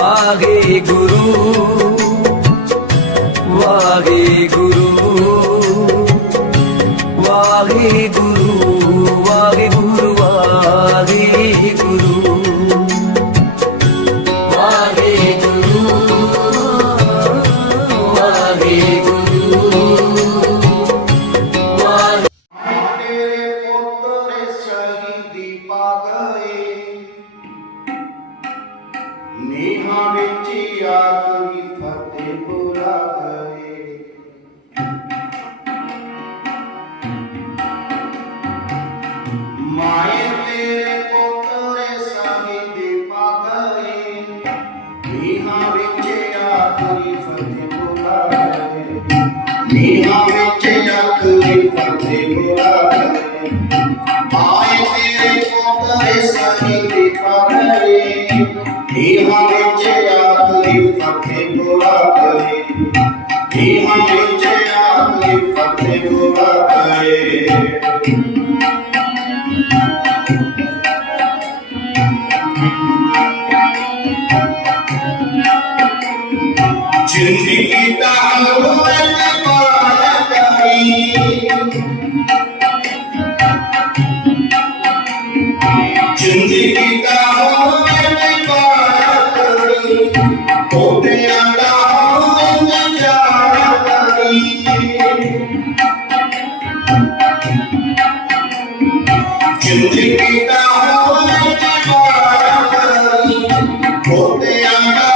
वाहे गुरु वाहे गुरु वाहे गुरु वाहे गुरु वाहे गुरु वाहे गुरु वाहे गुरु तेरे पुत्र शहीदी पा गए नेहा विच आखरी फतेह बुला गए माए तेरे पुत्र शहीदी पा गए नेहा विच आखरी फतेह बुला गए नेहा विच आखरी फतेह बुला गए माए तेरे पुत्र शहीदी पा गए नेहा विच आखरी फतेह बुला गए नेहा विच आखरी फतेह बुला गए जिंदगी दा हुए पाया गई जिंदगी दा हुए पाया गई ओदियां दा हुए जाया गई जिंदगी दा हुए पाया गई ओदियां दा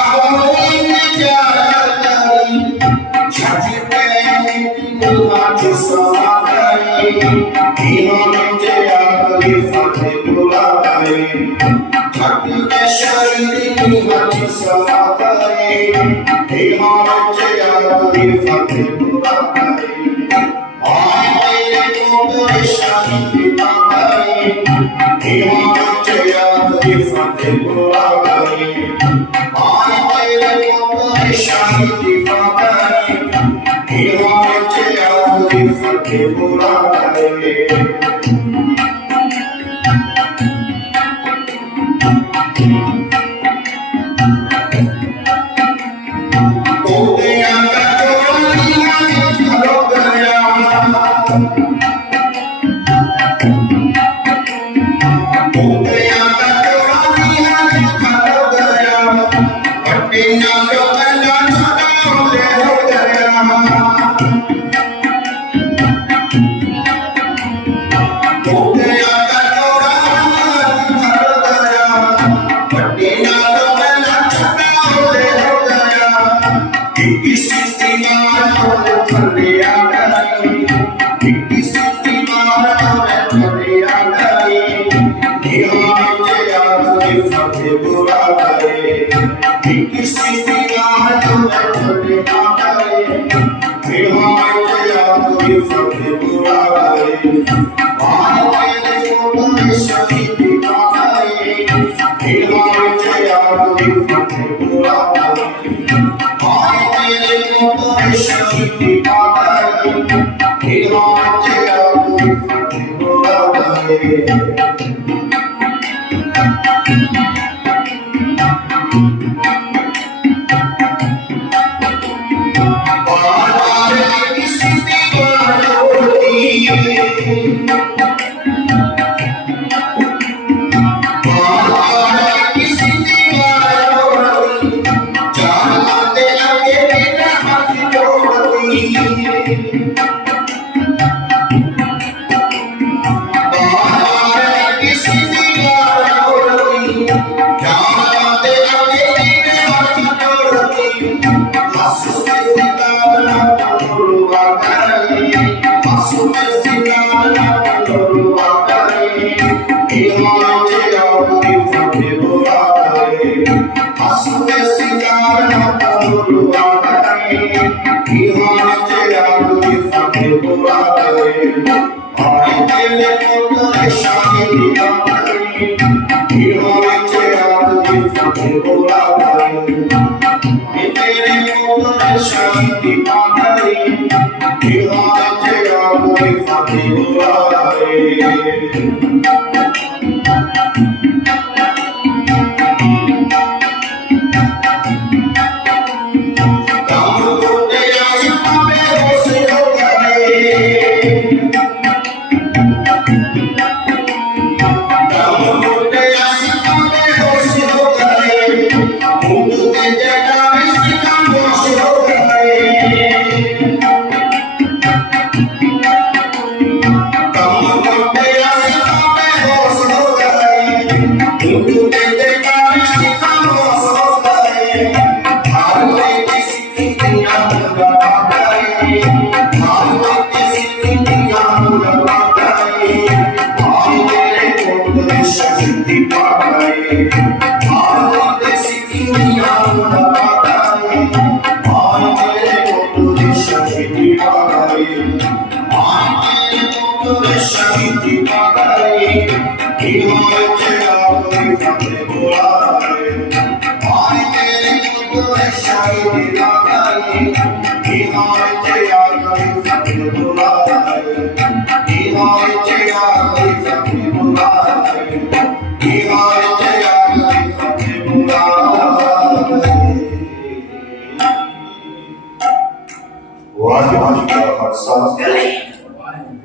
ਖਾਲਸਾ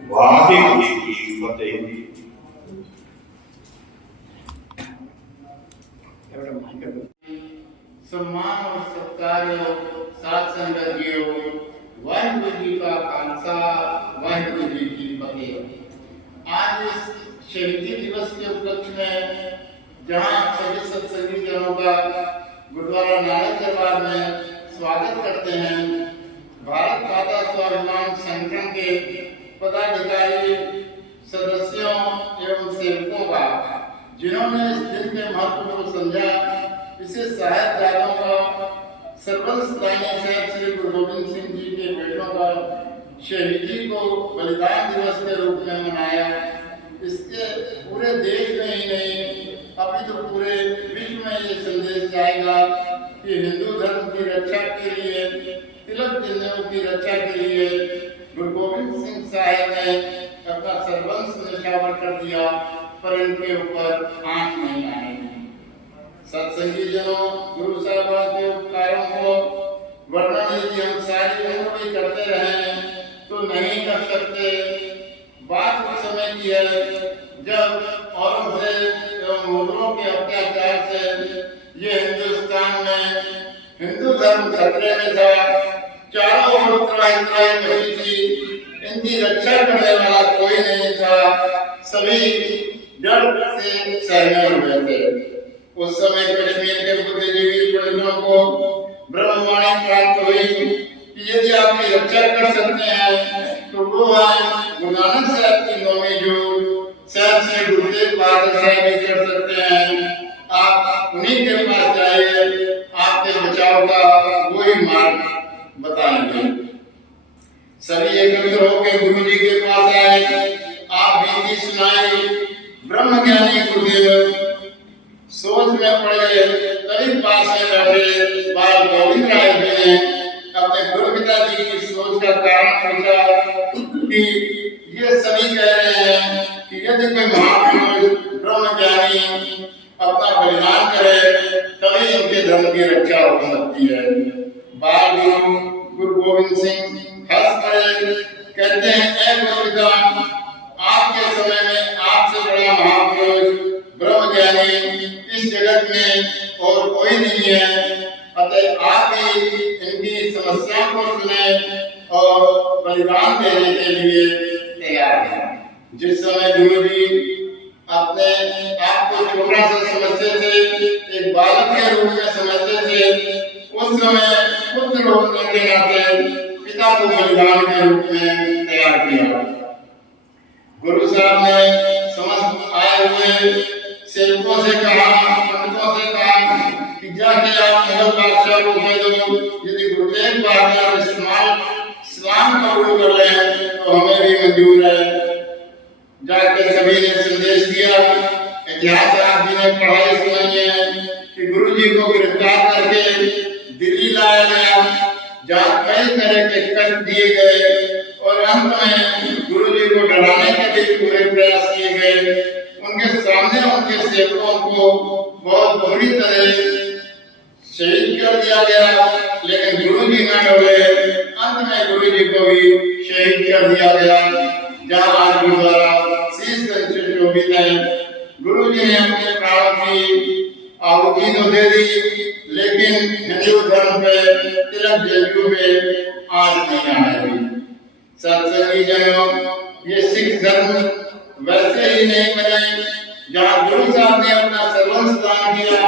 ਵਾਹਿਗੁਰੂ ਜੀ ਕੀ ਫਤਿਹ। सम्मान और सत्कार साथ संगत जियो। वाहिगुरु जी का खालसा वाहिगुरु जी की फतेह। आज इस शहीदी दिवस के उपलक्ष्य में जहां सभी सत्संगी जनों का गुरुद्वारा नानक दरबार में स्वागत करते हैं, भारत माता स्वाभिमान संगठन के पदाधिकारी, सदस्यों एवं सेवकों का, जिन्होंने इस दिन के महत्व को समझा, इसे साहिबजादों का सर्वंस दानी साहब श्री गुरु गोविंद सिंह जी के बेटों का शहीदी को बलिदान दिवस के रूप में मनाया। इसके पूरे देश में ही नहीं, अभी तो पूरे विश्व में ये संदेश जाएगा कि हिंदू धर्म की रक्षा के लिए, तिलक जनेऊ की रक्षा के लिए गुरु गोविंद सिंह साहब ने अपना सर्वंस न्यौछावर कर दिया, पर इनके ऊपर आंच नहीं आई। सत्संगी जनों, गुरु साहिबान के उपकारों को वर्णन यदि हम सारी उम्र भी करते रहे तो नहीं कर सकते। बात उस समय की है जब औरंगजेब एवं मुगलों के अत्याचार से ये हिंदुस्तान में हिंदू धर्म खतरे में था। चारों ओर त्राही मची थी, इनकी रक्षा करने वाला कोई नहीं था, सभी डर से सहमे हुए थे। उस समय कश्मीर के बुद्धिजीवी पंडितों को ब्रह्मवाणी प्राप्त हुई कि यदि आप की रक्षा कर सकते हैं तो वो है गुरु नानक साहब की नौवीं जो साहब से गुरुदेव बहादुर साहब भी कर सकते हैं। आप उन्हीं के पास जाइए, आपके बचाव का वही मार्ग बताएंगे। सभी एकत्र होकर गुरु जी के पास आए, आप बीती सुनाई। ब्रह्म ज्ञानी गुरुदेव सोच में पड़ गए। तभी पास में बैठे बाल गोविंद राय जी ने अपने गुरु पिता जी की सोच का कारण पूछा कि ये सभी कह रहे हैं कि यदि कोई महापुरुष ब्रह्मज्ञानी अपना बलिदान करे तभी इनके धर्म की रक्षा हो सकती है। बाल गुरु गोविंद सिंह हंस पड़े, कहते हैं, ऐ गुरु पिता, आपके समय में आपसे बड़ा महापुरुष ब्रह्मज्ञानी इस जगत में और कोई नहीं है। अतः आप ही इनकी समस्याओं को सुने और बलिदान देने के लिए तैयार हैं। जिस समय गुरु जी अपने आप को छोटा सा समझते थे, एक बालक के रूप में समझते थे, उस समय पुत्र होने के नाते पिता को बलिदान के रूप में तैयार किया। गुरु साहब ने समझ आए हुए सेवकों से कहा, पंडितों से कहा कि जाके आप मुगल बादशाह को कह दो, यदि गुरुदेव बहादुर इस्लाम कबूल कर लें तो हमें भी मंजूर है। जाके सभी ने संदेश दिया। इतिहास आप जी ने पढ़ाई सुनाई है कि गुरु जी को गिरफ्तार करके दिल्ली लाया गया, जहाँ कई तरह के कष्ट दिए गए और अंत में गुरु जी को डराने के लिए पूरे प्रयास किए गए। उनके सामने उनके सेवकों को बहुत बुरी तरह शहीद कर दिया गया, लेकिन गुरु जी न डरे। अंत में गुरु जी को भी शहीद कर दिया गया, जहाँ आज गुरुद्वारा शीशगंज से शोभित है। गुरु जी ने अपने प्राणों की आहुति तो दे दी, लेकिन हिंदू धर्म पे तिलक जनेऊ पे आज नहीं आए। सत्संगी जनों, ये सिख धर्म वैसे ही नहीं बने। जहाँ गुरु साहब ने अपना सर्वंस दान किया,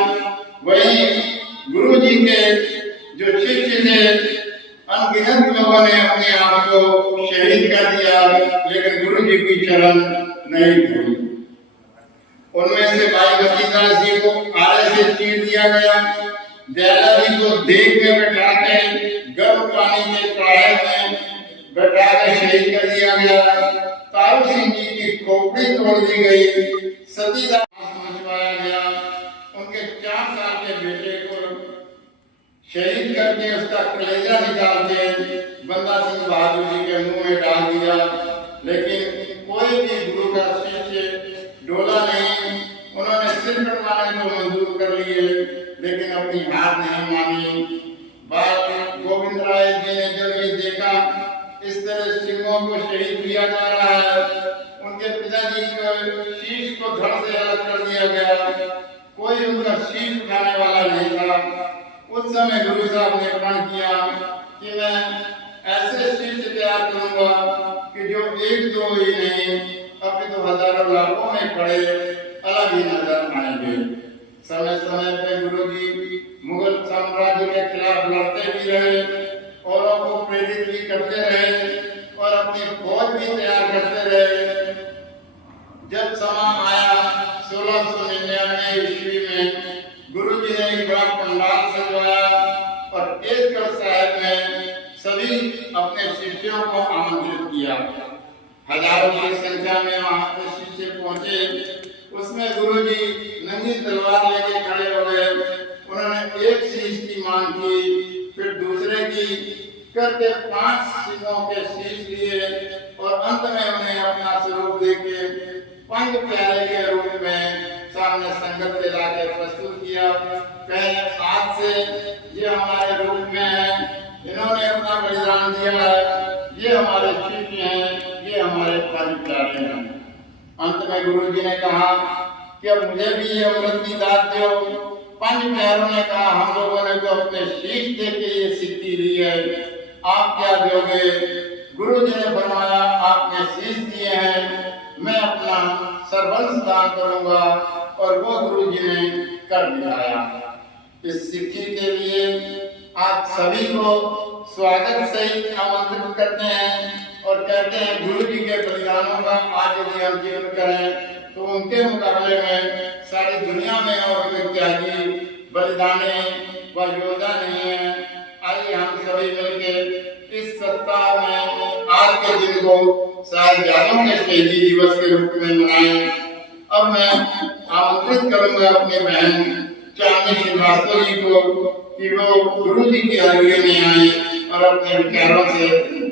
वही गुरु जी के जो शिष्य थे, अनगिनत लोगों ने अपने आप को शहीद कर दिया, लेकिन गुरु जी की चरण नहीं छोड़ी। उनमें से भाई बद्रीदास जी को आरे से चीर दिया गया, दयाला जी को देख में बैठा के गर्म पानी के कड़ाहे में बैठा कर शहीद कर दिया गया। तारू सिंह जी की खोपड़ी तोड़ दी गई, सतीदास मचवाया गया। उनके 4 साल के बेटे को शहीद करके उसका कलेजा निकाल के बंदा सिंह बहादुर जी के मुंह में डाल दिया, लेकिन कोई भी गुरु का शिष्य डोला नहीं। उन्होंने सिर कटवाने को मंजूर कर लिए, लेकिन अपनी हार नहीं मानी। बाल गोविंद राय जी ने जब ये देखा इस तरह से सिंहों को शहीद किया जा रहा है। उनके पिताजी के शीश को धड़ से अलग कर दिया गया, कोई उनका शीश उठाने वाला नहीं था। उस समय गुरु साहब ने प्रण किया कि मैं ऐसे शीश तैयार करूंगा कि जो एक दो ही नहीं अपितु हजारों लाखों में खड़े अलग ही नजर आएंगे। समय समय पर गुरु जी मुगल साम्राज्य के खिलाफ लड़ते भी रहे, औरों को प्रेरित भी करते रहे और अपनी फौज भी तैयार करते रहे। जब समय आया 1699 ईस्वी में गुरु जी ने एक बड़ा पंडाल सजवाया और केसगढ़ साहिब में सभी अपने शिष्यों को आमंत्रित किया। हजारों की संख्या में वहां पे शिष्य पहुंचे। उसमें गुरु जी नंगी तलवार लेके खड़े हो गए। उन्होंने एक शीश की मांग की, फिर दूसरे की, करके 5 सिखों के शीश लिए और अंत में उन्हें अपना स्वरूप देके पंच प्यारे के रूप में सामने संगत ले लाके प्रस्तुत किया। कहे आज से ये हमारे रूप में है, इन्होंने अपना बलिदान दिया है, ये हमारे शिष्य हैं, ये हमारे पंच प्यारे हैं। अंत में गुरु जी ने कहा कि अब मुझे भी ये अमृत की दात दो। पंच प्यारों ने कहा हम लोगों ने तो अपने शीश दे के ये सिद्धि ली है, आप क्या दोगे? गुरु जी ने फरमाया आपने शीश दिए हैं, मैं अपना सर्वंश दान करूंगा और वो गुरु जी ने कर दिखाया। इस सिद्धि के लिए आप सभी को स्वागत से आमंत्रित करते हैं और कहते हैं गुरु जी के बलिदानों का आज यदि हम जीवन करें तो उनके मुकाबले में सारी दुनिया में और कोई त्यागी बलिदानी व योद्धा नहीं है। आइए हम सभी मिलकर इस सप्ताह में आज के दिन को साहिबजादों के शहीदी दिवस के रूप में मनाएं। अब मैं आमंत्रित करूंगा अपनी बहन चांदनी श्रीवास्तव जी को कि वो गुरु जी की हाजिरी में आए और अपने विचारों से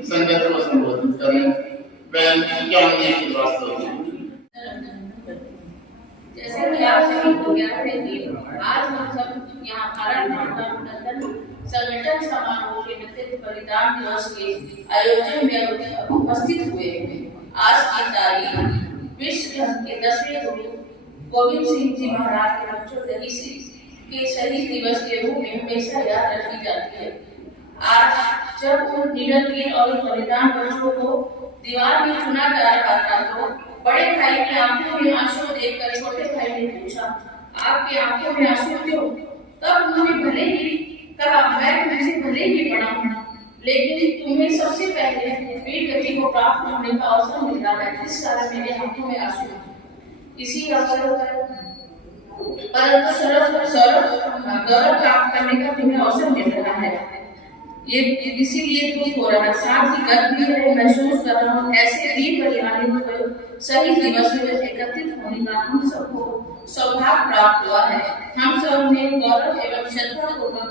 संगत को संबोधित करें। बहन चांदनी श्रीवास्तव जी। जैसे कि आप सभी को ज्ञात है कि आज हम सब यहाँ भारत माता नंदन संगठन समारोह के निमित्त बलिदान दिवस के आयोजन में उपस्थित हुए हैं। आज की तारीख विश्व के 10वें गुरु गोविंद सिंह जी महाराज के बच्चों के शहीद दिवस के रूप में हमेशा याद रखी जाती है। आज जब उन निडर और बलिदान बच्चों को दीवार में चुना जा रहा था तो बड़े भाई की आंखों में आंसू देखकर छोटे भाई ने पूछा आपकी आंखों में आंसू क्यों? तब उन्होंने भले ही कहा मैं तुझे भले ही पढ़ा हूँ, लेकिन तुम्हें सबसे पहले वीर गति को प्राप्त होने का अवसर मिल रहा है, जिस कारण मेरे आंखों में आंसू। इसी अवसर पर गौरव प्राप्त करने का तुम्हें अवसर मिल रहा है, ये इसीलिए दुख हो रहा है, साथ ही गर्व भी महसूस कर रहा हूँ। ऐसे वीर बलिदानियों को सही दिवस में एकत्रित होने का हम सबको सौभाग्य प्राप्त हुआ है। हम सब ने गौरव एवं श्रद्धा पूर्वक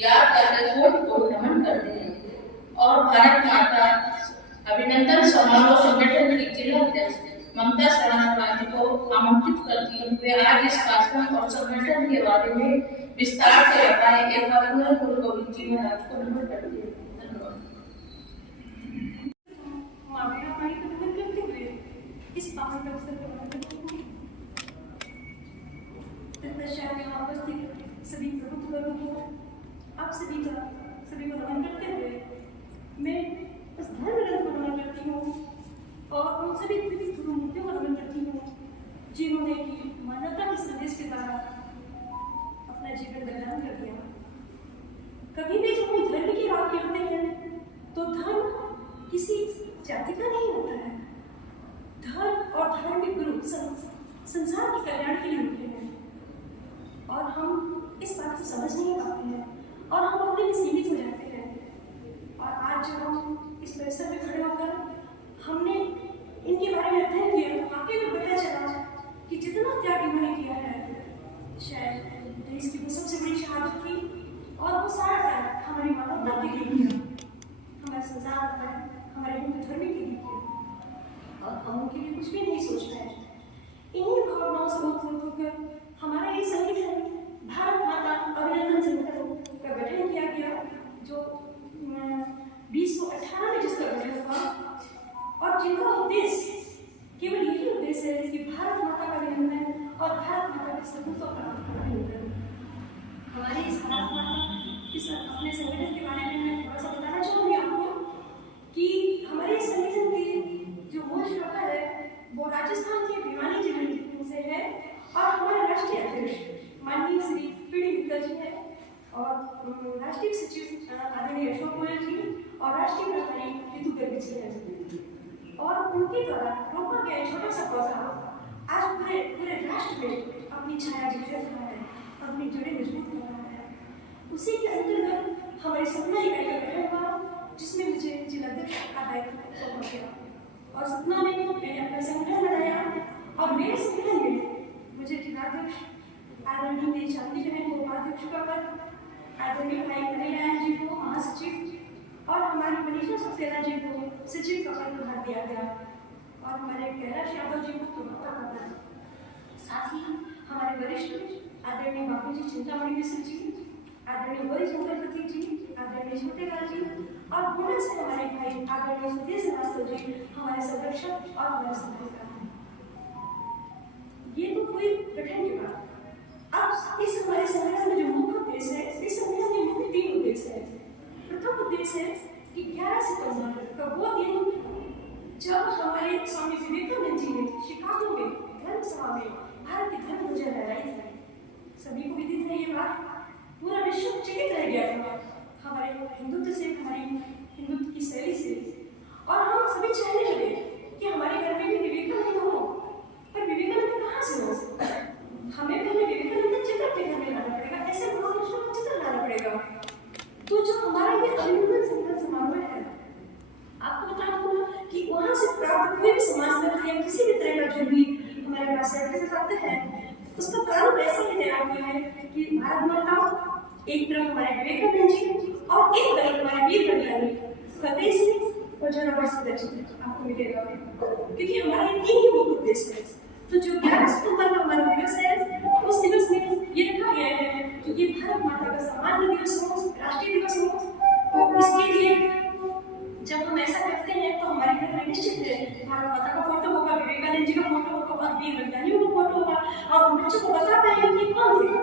याद करके कोटि कोटि नमन करते हैं और भारत माता अभिनंदन समारोह संगठन की जिला अध्यक्ष ममता शरण को आमंत्रित करती हूँ। वे आज इस कार्यक्रम और संगठन के बारे में विस्तार से बताएं। एक बार पुनः गुरु गोविंद जी महाराज को नमन करते हैं। धन्यवाद। इस पावन अवसर पर यहाँ उपस्थित सभी प्रमुख लोगों को आप सभी को नमन करते हुए मैं उस धर्म ग्रंथ को नमन करती हूँ और उन सभी गुरु मूर्तियों को नमन करती हूँ जिन्होंने मानवता के संदेश के द्वारा अपना जीवन बलिदान कर दिया। कभी भी जब हम धर्म की बात करते हैं तो धर्म किसी जाति का नहीं होता है। धर्म और धार्मिक गुरु संसार के कल्याण के लिए होते हैं और हम इस बात को समझ नहीं पाते हैं और हम अपने में सीमित हो जाते हैं। और आज जब हम इस परिसर में खड़े होकर हमने इनके बारे में अध्ययन किया तो वाकई में पता चला कि जितना त्याग इन्होंने किया है, शायद देश की वो सबसे बड़ी शहादत थी और वो सारा त्याग हमारी मानवता के लिए किया, हमारे संसार पर, हमारे हिंदू धर्म के लिए किया और हम उनके लिए कुछ भी नहीं सोच रहे हैं। इन्हीं भावनाओं से उत्पन्न होकर हमारा ये संगठन भारत माता अभिनंदन संगठन का गठन किया गया, जो 2018 में जिसका गठन हुआ और राष्ट्रीय सचिव आदरणीय अशोक गोयल जी और राष्ट्रीय प्रभारी ऋतु गर्ग जी हैं। और उनके द्वारा रोपा गया छोटा सा पौधा आज पूरे पूरे राष्ट्र में अपनी छाया बिखेर रहा है, अपनी जड़ें मजबूत कर रहा है। उसी के अंतर्गत हमारे सपना इकाई का गठन हुआ, जिसमें मुझे जिलाध्यक्ष का दायित्व सौंपा गया। और सपना में मैंने अपना संगठन बनाया और मेरे संगठन में मुझे जिलाध्यक्ष आदरणीय मेरी चांदी बहन को उपाध्यक्ष का पद, आदरणीय भाई कन्हैयालाल जी को महासचिव और हमारी मनीषा सक्सेना जी को सचिव का पद प्रभार दिया गया और हमारे कैलाश यादव जी को प्रवक्ता का पद। साथ ही हमारे वरिष्ठ आदरणीय बाबू जी चिंतामणि मिश्र जी, आदरणीय गोरी शंकर प्रतीक जी, आदरणीय छोटेलाल जी और पुणे से हमारे भाई आदरणीय सुधीर श्रीवास्तव जी हमारे संरक्षक और हमारे सहायता हैं। ये तो कोई गठन की बात। अब इस हमारे संगठन में जो मुख्य उद्देश्य है, इस संगठन के मुख्य 3 उद्देश्य है। प्रथम उद्देश्य है कि 11 सितंबर का वो दिन जब हमारे स्वामी विवेकानंद जी ने शिकागो में धर्म सभा में भारत की धर्म ध्वजा लहराई थी। सभी को विदित है ये बात, पूरा विश्व चकित रह गया था हमारे हिंदुत्व से, हमारी हिंदुत्व की शैली से। और हम सभी चाहने लगे कि हमारे घर में भी विवेकानंद हो, पर विवेकानंद कहाँ से हो? हमें पहले विवेकानंद चित्र अपने घर में लाना पड़ेगा, ऐसे महापुरुषों का चित्र लाना पड़ेगा। तो जो हमारा ये अभिनंदन संकल्प समारोह है, आपको बता दूं कि वहाँ से प्राप्त कोई भी समाज में या किसी भी तरह का जो भी हमारे पास सर्टिफिकेट है, उसका प्रारूप ऐसे ही तैयार किया है कि भारत माता एक तरफ हमारे विवेकानंद जी और एक तरफ हमारे वीर विज्ञानी फतेह सिंह और जनरल चित्र आपको मिलेगा, क्योंकि हमारे 3 ही मुख्य उद्देश्य है। तो जो 11 सितंबर का हमारा दिवस है, उस दिवस में ये रखा गया है कि ये भारत माता का सम्मान दिवस हो, राष्ट्रीय दिवस हो। तो इसके लिए जब हम ऐसा करते हैं तो हमारे घर में निश्चित है भारत माता का फोटो होगा, विवेकानंद जी का फोटो होगा और वीर विज्ञानियों का फोटो होगा। और हम बच्चों को बता पाएंगे कि कौन थे।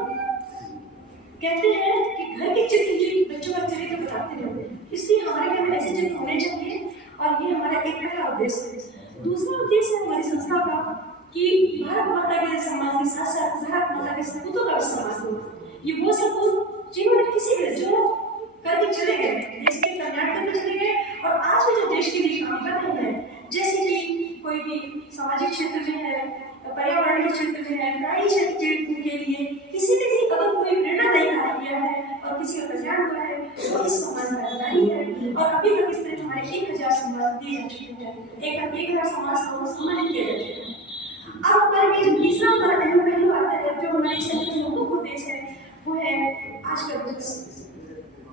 कहते हैं कि घर के चित्र ही बच्चों का चरित्र बताते हैं, इसलिए हमारे घर में ऐसे चित्र होने चाहिए और ये हमारा एक पहला उद्देश्य है। दूसरा उद्देश्य है हमारी संस्था का कि भारत माता के सम्मान के साथ साथ भारत माता के सपूतों का भी सम्मान हो। ये वो सपूत जिन्होंने किसी भी जो करके चले गए, देश के कल्याण करके चले गए और आज भी जो देश के लिए काम कर रहे हैं, जैसे कि कोई भी सामाजिक क्षेत्र में है, पर्यावरण के क्षेत्र में है, प्राणी क्षेत्र के लिए किसी ने भी अगर कोई प्रेरणादायी कार्य किया है और किसी का कल्याण हुआ है तो इस सम्मान का अधिकारी है। और अभी तक इस तरह हमारे 1000 सम्मान दिए जा चुके हैं, 1000 समाज को सम्मानित किया जा चुका है। अब हमारे जो तीसरा हमारा अहम पहलू आता है, जो हमारे संगठन का मुख्य उद्देश्य है, वो है आज का दिवस।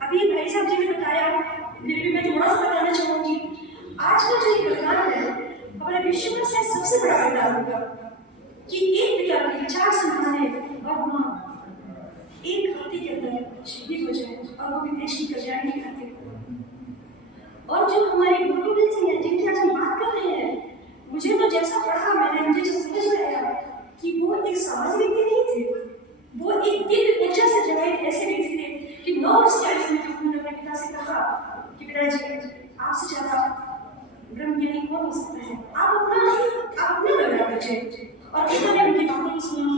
अभी भाई साहब जी ने बताया, फिर भी मैं थोड़ा सा बताना चाहूंगी। आज का जो ये बलिदान है हमारे विश्व में से सबसे बड़ा बलिदान होगा कि एक विद्यार्थी 4 संतानें और माँ एक घाटी के अंदर शहीद हो जाए और वो भी देश की कल्याण की खातिर। और जो हमारे गुरु गोविंद सिंह हैं जिनकी आज हम बात कर रहे हैं, मुझे तो जैसा पढ़ा मैंने, मुझे जो समझ में आया कि वो एक सामाजिक व्यक्ति नहीं थे, वो एक दिव्य ऊर्जा से जगाए ऐसे व्यक्ति थे कि 9 वर्ष की आयु में जब उन्होंने अपने पिता से कहा कि पिताजी आपसे ज्यादा ब्रह्मज्ञानी कौन हो सकता है, आप अपना लगा दीजिए। और पिता ने उनकी बातों को सुना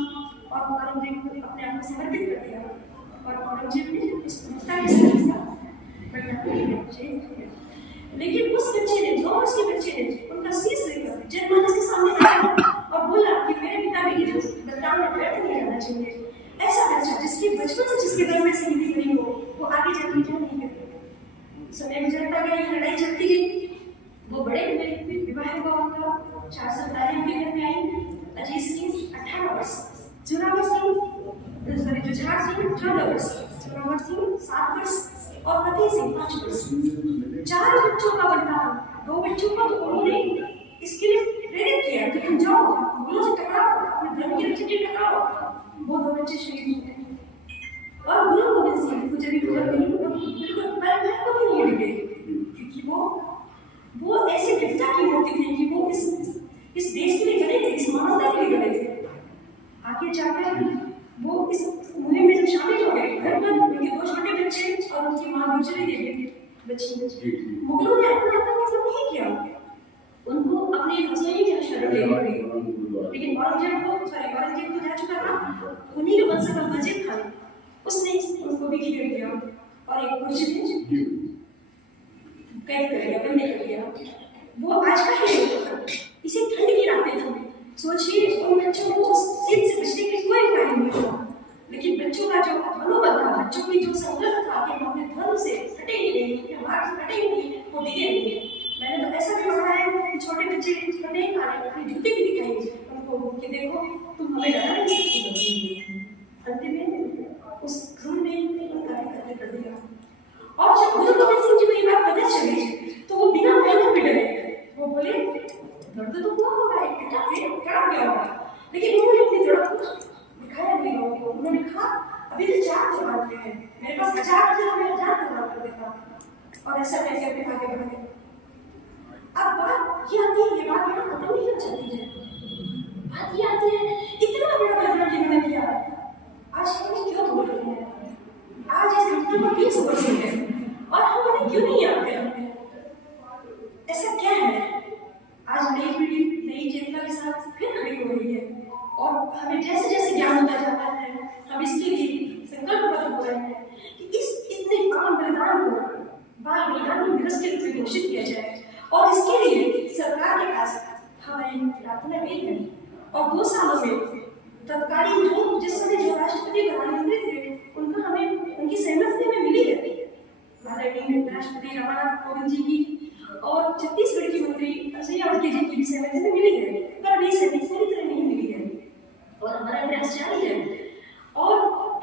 और औरंगजेब को अपने आप में समर्पित कर दिया और औरंगजेब ने उस पिता के साथ लेकिन उस बच्चे ने, 2 वर्ष के बच्चे ने उनका शीश लेकर जनमानस के सामने आया और बोला कि मेरे पिता के लिए बलिदान में व्यर्थ नहीं रहना चाहिए। ऐसा बच्चा जिसके बचपन से जिसके घर में शहीदी नहीं हो, वो आगे जाकर क्या नहीं करेगा। समय गुजरता गया, ये लड़ाई चलती गई, वो बड़े हुए, विवाह हुआ उनका, 4 संतानें उनके घर में आई। अजीत सिंह 18 वर्ष, जुझार सिंह 14 वर्ष, जोरावर सिंह 7 वर्ष और फतेह सिंह 5 वर्ष। 4 बच्चों का बलिदान, 2 बच्चों को तो उन्होंने इसके लिए प्रेरित किया कि तुम जाओ गुरु से टकराओ, अपने धर्म के रक्षक से टकराओ। वो 2 बच्चे शहीद हुए और गुरु गोविंद सिंह को जब भी खबर मिली बिल्कुल पैर को भी नहीं लगे, क्योंकि वो ऐसे विद्या की मूर्ति थे कि वो इस देश के लिए गए थे, इस मानवता के लिए गए थे। आगे जाकर वो इस मुहिम में जब शामिल हो गए, घर पर उनके 2 छोटे बच्चे और उनकी मां गुजरी देवी बच्ची, मुगलों ने अपना मतलब नहीं किया, उनको अपने हसीनी की शरण लेनी पड़ी। लेकिन औरंगजेब तो जा चुका था, उन्हीं के वंश का वजीर खान उसने उनको भी घेर लिया और एक कुर्सी में कैद कर लिया, बंद कर लिया। वो आज का ही इसी ठंड की रातें थी। सोचिए उन बच्चों को शीत से बचने के कोई उपाय नहीं था, लेकिन बच्चों का जो मनोबल था, बच्चों की जो संकल्प था कि हम अपने धर्म से हटेंगे नहीं, अपने मार्ग से हटेंगे नहीं, वो डिगेंगे। मैंने तो ऐसा भी पढ़ा है कि छोटे बच्चे नहीं खा रहे, अपने जूते भी दिखाएंगे उनको कि देखो तुम हमें डरा नहीं सकती। अंतिम में उस घूम ने उनका भी कर दिया। और जब गुरु गोविंद सिंह जी को ये बात पता चली तो वो बिना पहले भी डरे। वो बोले दर्द तो हुआ होगा, एक क्या गया होगा, लेकिन उन्होंने अपनी दर्द दिखाया नहीं लोगों को। उन्होंने कहा अभी तो 4 कुर्बान हैं, मेरे पास 1000 थे तो मैं 1000 कुर्बान कर देता। और ऐसा करके अपने आगे बढ़ गए। अब बात ये आती है, ये बात यहाँ खत्म नहीं हो जाती है। बात ये आती है इतना बड़ा बलिदान जिन्होंने किया, आज हम क्यों बोल रहे हैं? आज इस घटना को 20 वर्ष है और हम उन्हें क्यों नहीं याद करते? ऐसा क्या है? आज नई पीढ़ी नई चेतना के साथ फिर खड़ी हो रही है और हमें जैसे जैसे ज्ञान होता जाता है हम इसके लिए संकल्पबद्ध हो रहे हैं कि इस इतने आम बलिदान को बाल बलिदान दिवस के रूप में घोषित किया जाए। और इसके लिए सरकार के पास हमारी प्रार्थना भी है। और 2 सालों में तत्कालीन जो जिस समय जो राष्ट्रपति प्रधानमंत्री थे उनका हमें उनकी सहमति में मिली है। माननीय राष्ट्रपति रामनाथ कोविंद जी की और छत्तीसगढ़ की मंत्री अजय औरके जी की सहमति में मिली है, पर अभी सहमति पूरी तरह नहीं मिली है और हमारा प्रयास जारी है। और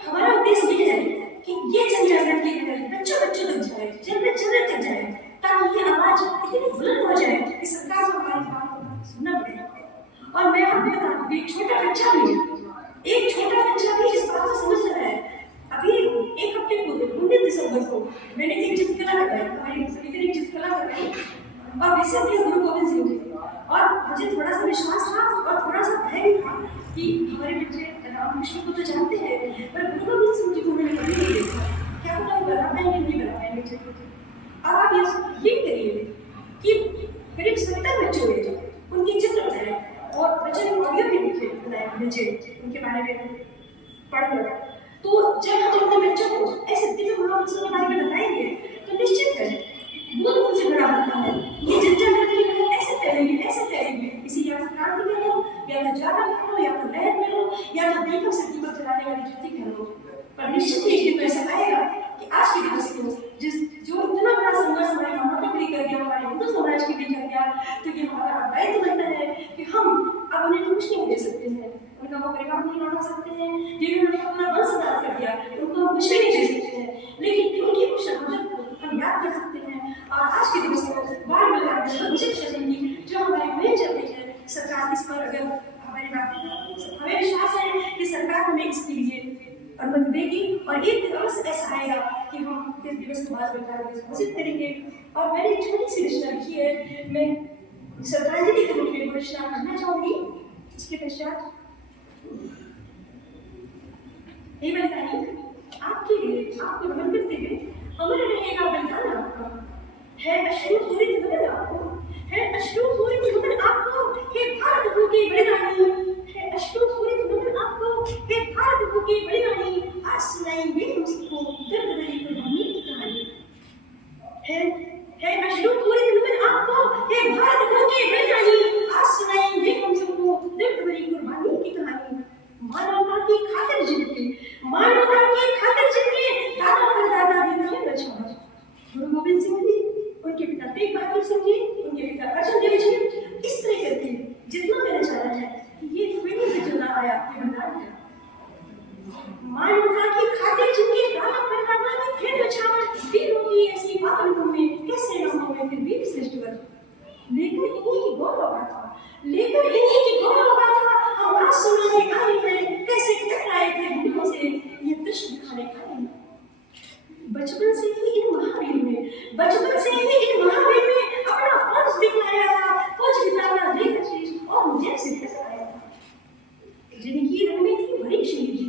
हमारा उद्देश्य ये है कि ये जन जागरण की लड़ाई बच्चों तक जाए, जन तक जाए, ताकि ये आवाज इतनी बुलंद हो जाए कि सरकार को हमारी बात को सुनना पड़ेगा। और मैं आपको बताऊं कि एक छोटा बच्चा भी इस बात को समझ रहा है। अभी 1 हफ्ते पूर्व 19 दिसंबर को मैंने एक चित्रकला कराई, हमारी सभी ने एक चित्रकला कराई और विषय थी गुरु गोविंद सिंह जी। और मुझे थोड़ा सा विश्वास था और थोड़ा सा भय भी था कि हमारे बच्चे रामकृष्ण को तो जानते हैं पर गुरु गोविंद सिंह जी को उन्होंने कभी नहीं देखा, क्या पता वो बना पाएंगे नहीं बना पाएंगे चित्र। अब आप ये करिए कि करीब 70 बच्चों ने उनके चित्र बनाए और वचन ऑडियो भी लिखे बनाए बच्चे उनके बारे में पढ़। तो जब हम अपने बच्चों को ऐसे दिव्य महापुरुषों के बारे में बताएंगे तो निश्चित है वो उनसे बड़ा होता है। ये जनजागरण ऐसे फैलेगी इसी या तो क्रांति में हो या तो जागरण में हो या तो लहर में हो या तो दीपक से दीपक जलाने वाली ज्योति में हो, पर निश्चित ही एक दिन ऐसा आएगा कि आज के दिवस को जो इतना बड़ा संघर्ष हमारे माँ बाप के लिए कर दिया, हमारे हिंदू समाज के लिए कर दिया, तो ये हमारा दायित्व बनता है कि हम अब उन्हें कुछ नहीं दे सकते हैं, उनका वो परिवार नहीं लौटा सकते हैं, जिन्होंने अपना वंश दान कर दिया उनको हम कुछ भी नहीं दे सकते हैं, लेकिन उनकी कुछ शहादत को हम याद कर सकते हैं। और आज के दिवस को बाल बलिदान दिवस घोषित करेंगी जो हमारी मुहिम चल रही है। सरकार इस पर अगर हमारी बात, हमें विश्वास है कि सरकार हमें इसके लिए अनुमति देगी और एक दिवस ऐसा आएगा कि हम इस दिवस को बाल बलिदान दिवस घोषित करेंगे। और मैंने एक छोटी सी रचना लिखी है, मैं श्रद्धांजलि के रूप में रचना करना चाहूंगी। इसके पश्चात हे बलिदानी, आपके लिए आपको नमन करते हुए अमर रहेगा बलिदान आपका, है अश्रु पूरित नमन आपको, है अश्रु पूरित नमन आपको, हे भारत भू के बलिदानी, है अश्रु पूरित नमन आपको, हे भारत भू के बलिदानी। आज सुनाएंगे हम सबको दर्द भरी कुर्बानी की कहानी। है अश्रु पूरित नमन आपको, हे भारत भू के बलिदानी। आज सुनाएंगे हम सबको दर्द भरी कुर्बानी की कहानी। मानवता की खातिर जिनके, मानवता की खातिर जिनके दादा परदादा भी थे बचाओ। गुरु गोविंद सिंह जी, उनके पिता तेग बहादुर सिंह जी, उनके पिता अर्जुन देव जी, इस तरह करके जितना मैंने जाना है ये पीढ़ी से चला आया ये बता है। मानवता की खातिर जिनके दादा परदादा भी थे बचाओ, वीरों की ऐसी बातों को में कैसे न हो फिर वीर श्रेष्ठ कर, लेकर इन्हीं की गौरव गाथा, लेकर इन्हीं की गौरव गाथा हम आज सुनाने आई हैं। कैसे टकराए थे गुरुओं से ये दृश्य दिखाने खाने में। बचपन से ही इन महावीर में अपना फर्ज दिखलाया था, कुछ बिताना देख शीश और मुझे से टकराया था। जिनकी रंग में थी बड़ी शहीदी,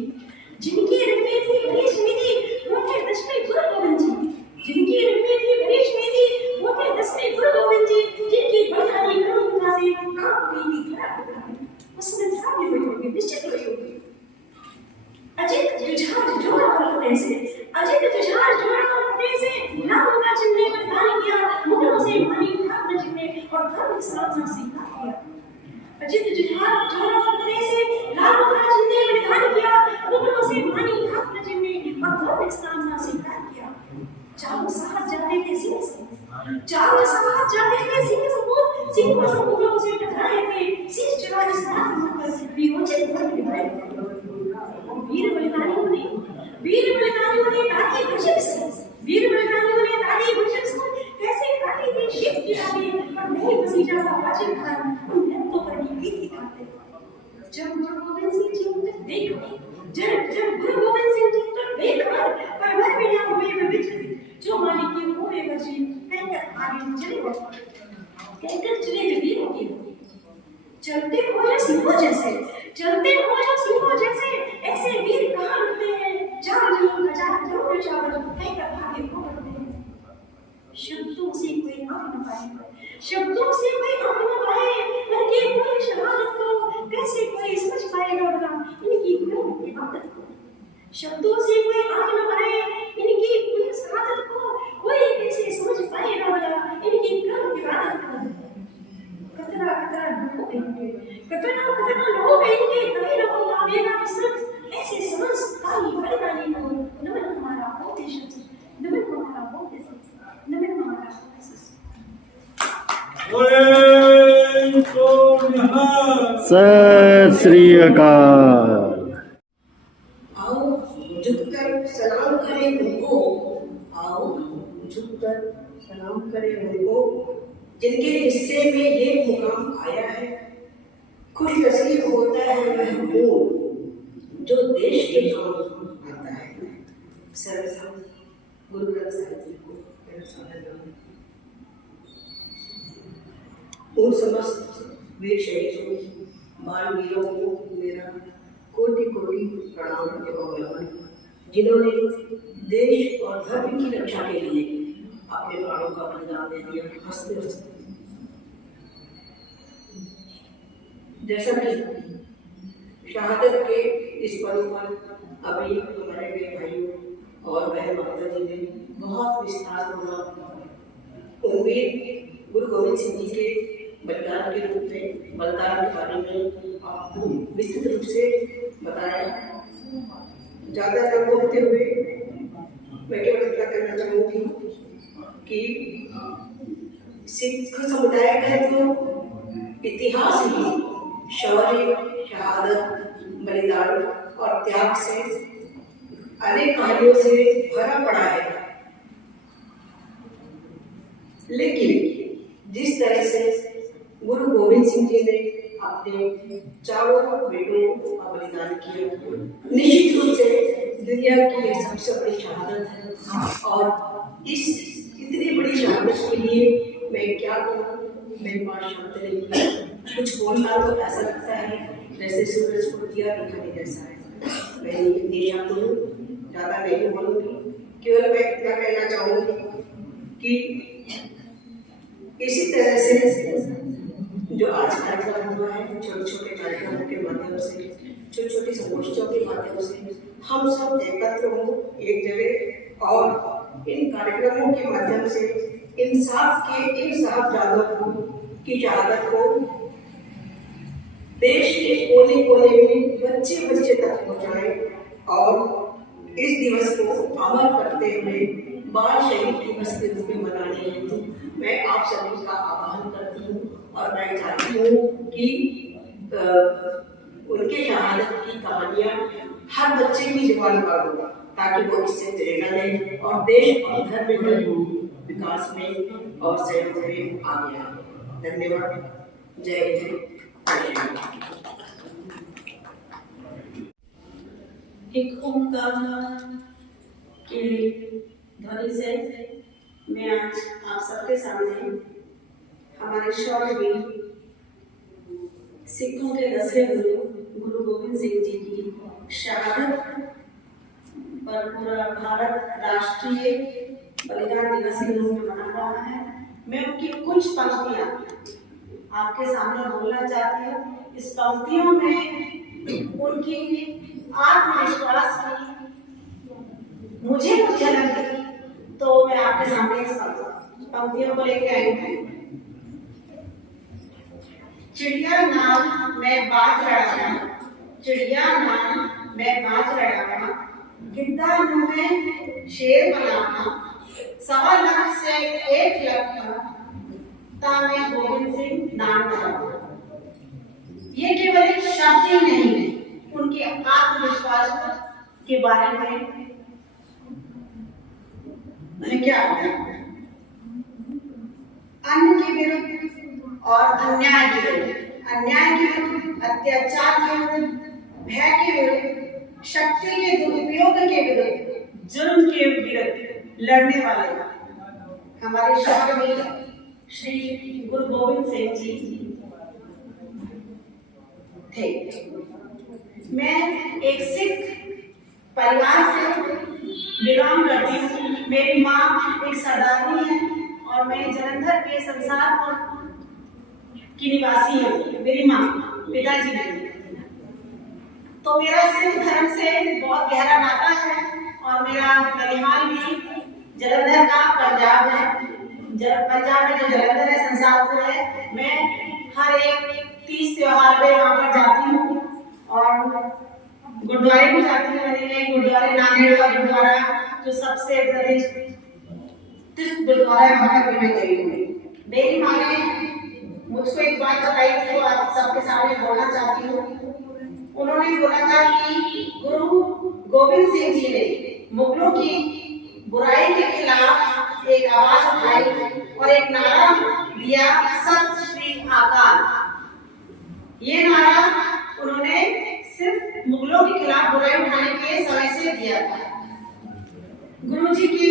जिनकी रंग में थी बड़ी शहीदी वो थे 10वें गुरु गोविंद जी, जिनकी रंग में थी बड़ी शहीदी वो थे 10वें गुरु गोविंद जी, जिनकी बलिदानी करुणा से कांप गई थी धरा। उसमें ध्यान भी हुई होगी, निश्चित हुई होगी। अजित जुझार जोड़ा करते अजित जुझार जोड़ा अपने से लाखों का चिन्ह बलिदान किया, मुगलों से मानी भाग न जितने और धर्म स्थापना स्वीकार किया। अजित जुझार जोड़ा अपने से लाखों का चिन्ह बलिदान किया, मुगलों से मानी भाग न जितने और धर्म स्थापना स्वीकार किया। चारों साथ जाते थे सिंह सपूत, चारों साथ जाते थे सिंह सपूत, सिंह को सपूतों से टकराए थे, शीश चढ़ा जिस नाथ पर विमोचित कर दिखाए। वीर बलिदानियों ने दादी भजन सुन, वीर बलिदानियों ने दादी भजन सुन, कैसे काटी थी शीत की रातें, पर नहीं बसी जाता वाजिब खान, उन नेत्रों पर भी बीती खाते। जब गुरु गोविंद सिंह जी उतर देखो, जब गुरु गोविंद सिंह जी उतर देखो, पर वह बिना हुए में बिछड़ी, जो मालिक के हुए बची, कहकर आगे चले गए, कहकर चले गए वीरों की। चलते हो जो सिंहों जैसे, चलते हो जो सिंहों जैसे, ऐसे वीर कहाँ मिलते हैं, चार जीवन हजार करोड़ चावल कहकर भागे को करते हैं। शब्दों से कोई आग न पाए, शब्दों से कोई आग न पाए, उनकी पूरी शहादत को कैसे कोई समझ पाएगा भला, इनकी पूरी इबादत को। शब्दों से कोई आग न पाए, इनकी पूरी शहादत को कोई कैसे समझ पाएगा भला, इनकी पूरी इबादत को। कतरा कतरा लोग कहेंगे, कतरा लोग कहेंगे, कभी न हो पाएगा विसर्ज, ऐसे संस्कारी बलिदानी को नमन हमारा हो देश, नमन हमारा हो देश, नमन हमारा हो देश। सत श्री अकाल। आओ झुककर सलाम करें उनको, आओ झुककर सलाम करें उनको, जिनके हिस्से में ये मुकाम आया है। खुश नसीब होता है वह वो जो देश के काम आता है। सर्वप्रथम गुरु ग्रंथ साहिब जी को मेरा सादर, उन समस्त वीर शहीदों बाल वीरों को मेरा कोटि कोटि प्रणाम एवं नमन, जिन्होंने देश और धर्म की रक्षा के लिए अपने प्राणों का बलिदान दे दिया। हंसते हंसते जैसा कि शहादत के इस पर्व पर अभी हमारे बड़े भाइयों और बहन माता जी ने बहुत विस्तार पूर्वक उम्मीद गुरु गोविंद सिंह जी के बलिदान के रूप में, बलिदान के बारे में आपको विस्तृत रूप से बताया। ज़्यादा न बोलते हुए मैं केवल इतना कहना चाहूँगी कि सिख समुदाय का तो इतिहास ही शौर्य, शहादत, बलिदान और त्याग से अनेक कहानियों से भरा पड़ा है। लेकिन जिस तरह से गुरु गोविंद सिंह जी ने अपने चारों बेटों का बलिदान किया, निश्चित रूप से दुनिया की यह सबसे बड़ी शहादत है। और इस इतनी बड़ी शहादत के लिए मैं क्या कहूँ, मेरे पास शब्द नहीं। कुछ बोलना तो ऐसा लगता है जैसे सूरज को दिया दिखाने जैसा है। मैं ये शब्द हूँ, ज़्यादा नहीं बोलूँगी, केवल मैं इतना कहना चाहूँगी कि इसी तरह से जो आज कार्यक्रम हुआ है, छोटे छोटे कार्यक्रमों के माध्यम से, छोटी छोटी संगोष्ठियों के माध्यम से हम सब एकत्र हों एक जगह और इन कार्यक्रमों के माध्यम से इंसाफ के इन साहबजादों की शहादत को देश के कोने कोने में बच्चे बच्चे तक पहुँचाएं और इस दिवस को अमर करते हुए बाल शहीद दिवस के रूप में मनाने हेतु मैं आप सभी का आह्वान करती हूँ। और मैं चाहती हूँ कि उनके शहादत की कहानियाँ हर बच्चे की जुबान पर हो, ताकि वो इससे प्रेरणा लें और देश और धर्म के विकास में और सहयोग में आगे आए। धन्यवाद। जय जय। एक ओंकार के ध्वनि से मैं आज आप सबके सामने हमारे शौर्यवीर सिखों के 10वें गुरु गोविंद सिंह जी की शहादत पर पूरा भारत राष्ट्रीय बलिदान दिवस के रूप में मना रहा है। मैं उनकी कुछ पंक्तियां आपके सामने बोलना चाहती हूँ। इस पंक्तियों में उनकी आत्मविश्वास की मुझे कुछ झलक दिखी तो मैं आपके सामने इस पंक्तियों को लेके आई हूँ। चिड़िया नाम मैं बाज रड़ावा, चिड़िया नाम मैं बाज रड़ावा, गिद्दा मुँह में शेर बनावा, 1.25 से 1 लाख ता मैं गोविंद सिंह नाम लगाऊं। ये केवल एक शब्द ही नहीं है, उनके आत्मविश्वास के बारे में मैंने क्या अन्न के विरुद्ध और अन्याय के विरुद्ध, अन्याय के विरुद्ध, अत्याचार के विरुद्ध, भय के विरुद्ध, शक्ति के दुरुपयोग के विरुद्ध, जुल्म के विरुद्ध लड़ने वाले हमारे शास्त्र श्री गुरु गोविंद सिंह जी थे। मैं एक सिख परिवार से बिलोंग करती हूँ। मेरी माँ एक सरदारनी है और मैं जलंधर के संसारपुर की निवासी हूँ। मेरी माँ पिताजी नहीं। तो मेरा सिख धर्म से बहुत गहरा नाता है और मेरा ननिहाल भी जलंधर का पंजाब है। पंजाब में जो जलंधर है, संसारपुर है। मैं हर एक 30 त्योहार पे वहाँ पर जाती हूँ और गुरुद्वारे भी जाती हूँ। मैंने कई गुरुद्वारे, नांदेड़ का गुरुद्वारा जो सबसे प्रतिष्ठित गुरुद्वारा है, वहाँ पर मैं गई हूँ। मेरी माँ ने मुझको एक बात बताई थी जो आप सबके सामने बोलना चाहती हूँ। उन्होंने बोला था कि गुरु गोविंद सिंह जी ने मुगलों की बुराई के खिलाफ एक आवाज उठाई और एक नारा दिया, सत श्री अकाल। ये नारा उन्होंने सिर्फ मुगलों के खिलाफ बुराई उठाने के समय से दिया था। गुरुजी की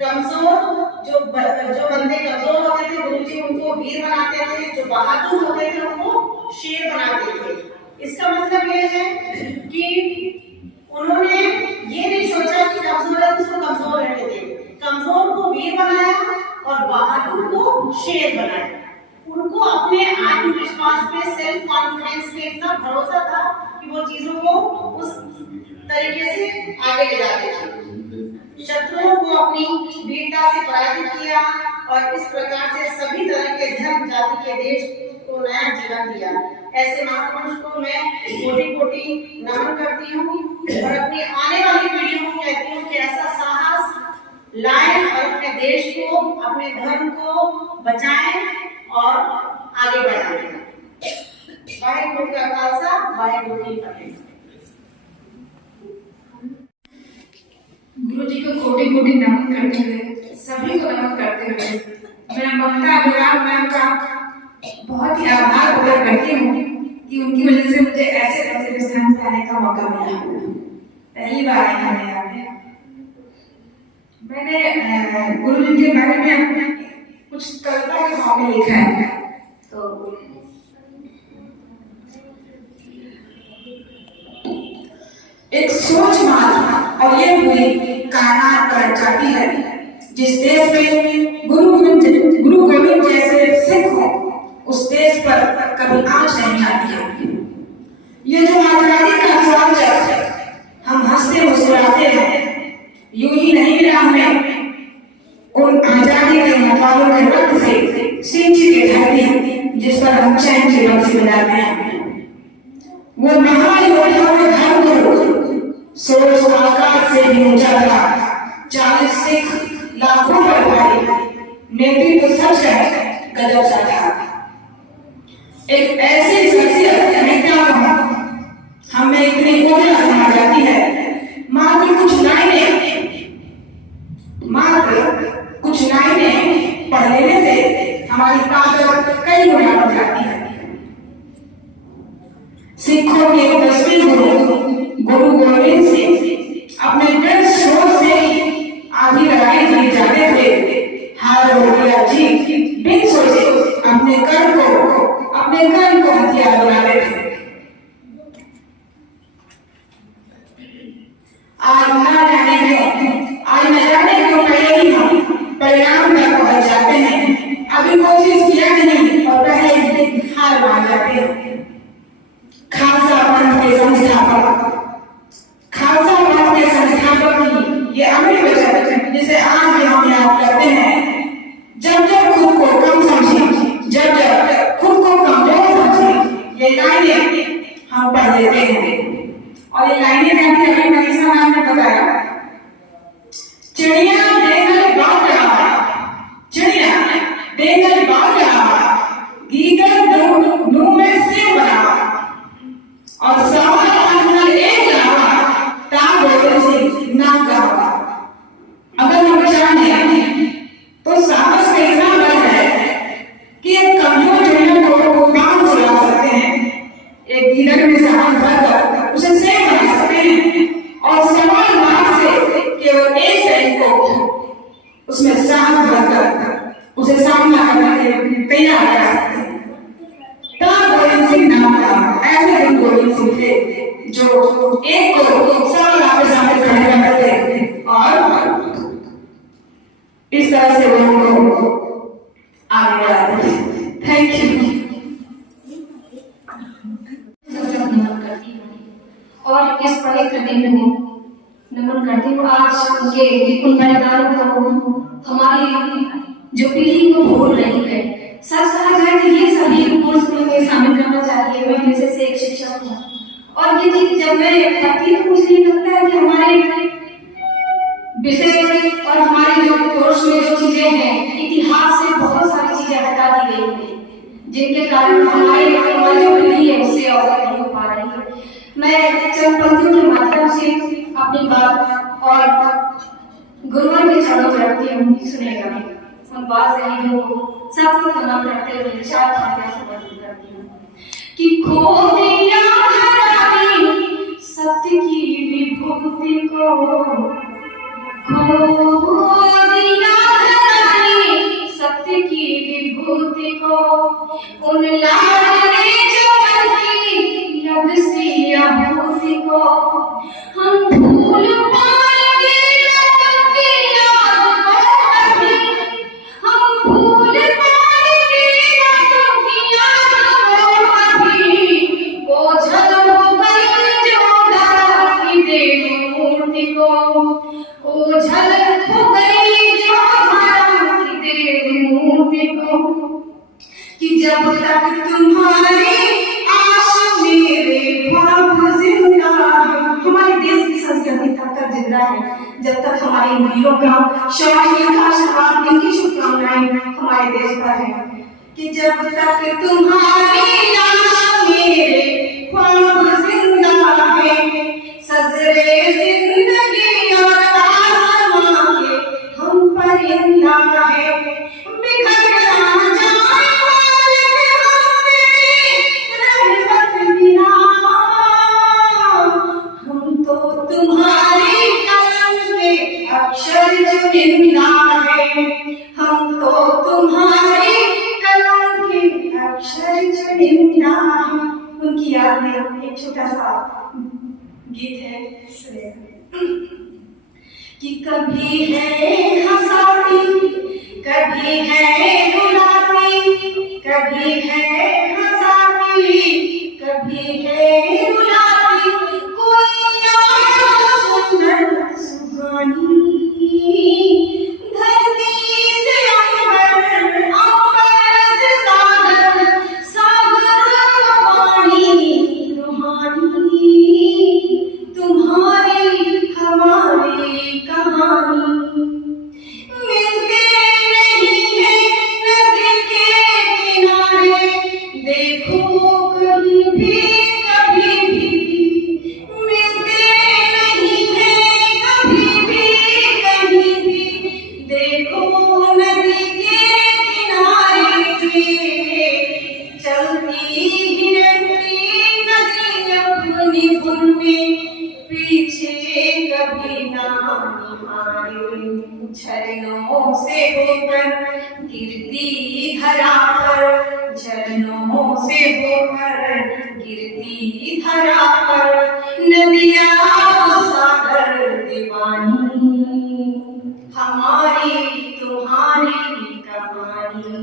कमजोर जो बंदे कमजोर होते थे, गुरुजी उनको वीर बनाते थे। जो बहादुर होते थे उनको शेर बनाते थे। इसका मतलब ये है कि उन्होंने ये नहीं सोचा कि कमजोर है उसको कमजोर रहने दें। कमजोर को वीर बनाया और बहादुर को शेर बनाया। उनको अपने आत्मविश्वास पे, सेल्फ कॉन्फिडेंस पे इतना भरोसा था कि वो चीजों को उस तरीके से आगे ले जाते थे। शत्रुओं को अपनी वीरता से पराजित किया और इस प्रकार से सभी तरह के धर्म, जाति के देश को नया जीवन दिया। ऐसे महापुरुष को मैं कोटि-कोटि नमन करती हूँ और अपनी आने वाली पीढ़ियों को कहती हूँ कि ऐसा साहस लाएं और अपने देश को, अपने धर्म को बचाएं और आगे बढ़ाएं। वाहेगुरु का खालसा, वाहेगुरु की फतेह। गुरु जी को कोटि-कोटि नमन करते हुए, सभी को नमन करते हुए मैं ममता अग्रवाल मैम का बहुत ही आभार प्रकट करती हूँ कि उनकी वजह से मुझे ऐसे ऐसे स्थान पे आने का मौका मिला। पहली बार आई हूँ यहाँ पे। मैंने गुरु जी के बारे में कुछ कविता के भाव में लिखा है। तो एक सोच मात्र और ये हुई कायनात पलट जाती है। जिस देश में गुरु गोविंद जैसे सिख हो, उस देश पर कभी आंच नहीं आती है। ये जो आजादी का स्वागत हम हंसते मुस्कुराते हैं, यूं ही नहीं मिला हमें उन आजादी के मतवालों के रक्त से सिंची की धरती जिस पर हम चैन की बंसी बजाते हैं। वो महायोद्धाओं में धर्म गुरु सोच आकाश से भी ऊंचा था। 40 सिख लाखों पर भाई, नेतृत्व तो सच है गजब सा था। एक ऐसी शख्सियत नेता हमें इतनी ऊर्जा समा जाती है। मात्र कुछ लाइनें पढ़ लेने से हमारी ताकत कई गुना बढ़ जाती है। सिखों के 10वें गुरु गोविंद सिंह अपने दृढ़ सोच से आधी लड़ाई जीत जाते थे। हार हो गया जी, बिन सोचे अपने कर्म को हथियार बनाते थे। आज न जाने क्यों पहले ही हम परिणाम तक पहुंच जाते हैं। अभी कोशिश किया नहीं और पहले ही हार मान जाते हैं। खालसा पंथ के संस्थापक चिड़िया देंगल बाजा, चिड़िया देंगल बाजा, गीदड़ मुंह में से बना और सवाल अंदर एक रहा, ताब से ना कहा। अगर हम चाहें तो साहस का इतना बल है कि एक कमजोर चिड़िया को काम चला सकते हैं, एक गीदड़ में साहस भरकर उसे सेव बना सकते हैं और सवाल मार्ग से केवल एक सैनिक को उसमें साहस भरकर उसे सामना करने के लिए तैयार कर सकते हैं। तब गोविंद सिंह नाम का ऐसे गुरु गोविंद सिंह थे जो एक को सवाल आपके सामने खड़े करते थे और इस तरह से वो उनको आगे बढ़ाते थे। Thank you. नमन करती हूँ और इस पवित्र दिन में नमन करती हूँ। आज उनके उन बलिदानों को हमारी जो पीढ़ी को भूल रही है। सच कहा जाए तो ये सभी कोर्स में शामिल करना चाहिए। मैं इनमें से एक शिक्षक हूँ और ये चीज जब मैं पढ़ती हूँ मुझे लगता है कि हमारे विषय और हमारे जो कोर्स में जो चीजें हैं, इतिहास से बहुत सारी चीजें हटा दी गई हैं जिनके कारण हमारी जो पीढ़ी है उससे अवगत नहीं हो पा रही है। मैं चंद पंक्तियों के माध्यम से अपनी बात और गुरुवर के चरणों में रखती हूँ, सुनेगा उन बात से जो सबको नमन करते हुए चार पंक्तियां समर्पित करती हूँ कि खो दिया धरानी सत्य की विभूति को, खो दिया धरानी सत्य की विभूति को, उन लाडले जवन की यज्ञ सी आहुति को हम भूल पाएंगे की याद को कभी, हम भूल पाएंगे की याद को कभी, बोझल हो गई जो धरा की देवी मूर्ति को, ओझल हो गई जो धरा की देवी मूर्ति को, कि जब तक तुम्हारी आश मेरे ख्वाब जिंदा है। हमारे देश की संस्कृति तब तक जिंदा है जब तक हमारे वीरों का शौर्य का आशीर्वाद, इनकी शुभकामनाएं हमारे देश पर है। कि जब तक तुम्हारी आश मेरे ख्वाब जिंदा है, सजरे जिंदगी और आसमां के हम परिंदा है, बिखर ना जाए हम तो तुम्हारी कलम के अक्षर चुनिंदा है, हम तो तुम्हारी कलम के अक्षर चुनिंदा है। उनकी याद में एक छोटा सा गीत है कि कभी है हंसाती, कभी है रुलाती, कभी है हंसाती, कभी है रुलाती, कोई याद सुंदर सुहानी, धरती से अंबर, अंबर से सागर, सागर पानी रूहानी, तुम्हारी हमारी कहानी। मिलते नहीं है नदी के किनारे, देखो कभी भी, कभी भी मिलते नहीं है कभी भी, कभी भी देखो नदी के किनारे चलती ही रहती नदी अपनी धुन में, पीछे कभी ना निहारे, झरनों से होकर गिरती धरा पर, झरनों से होकर गिरती धरा पर, नदियाँ सागर दीवानी, हमारी तुम्हारी कहानी।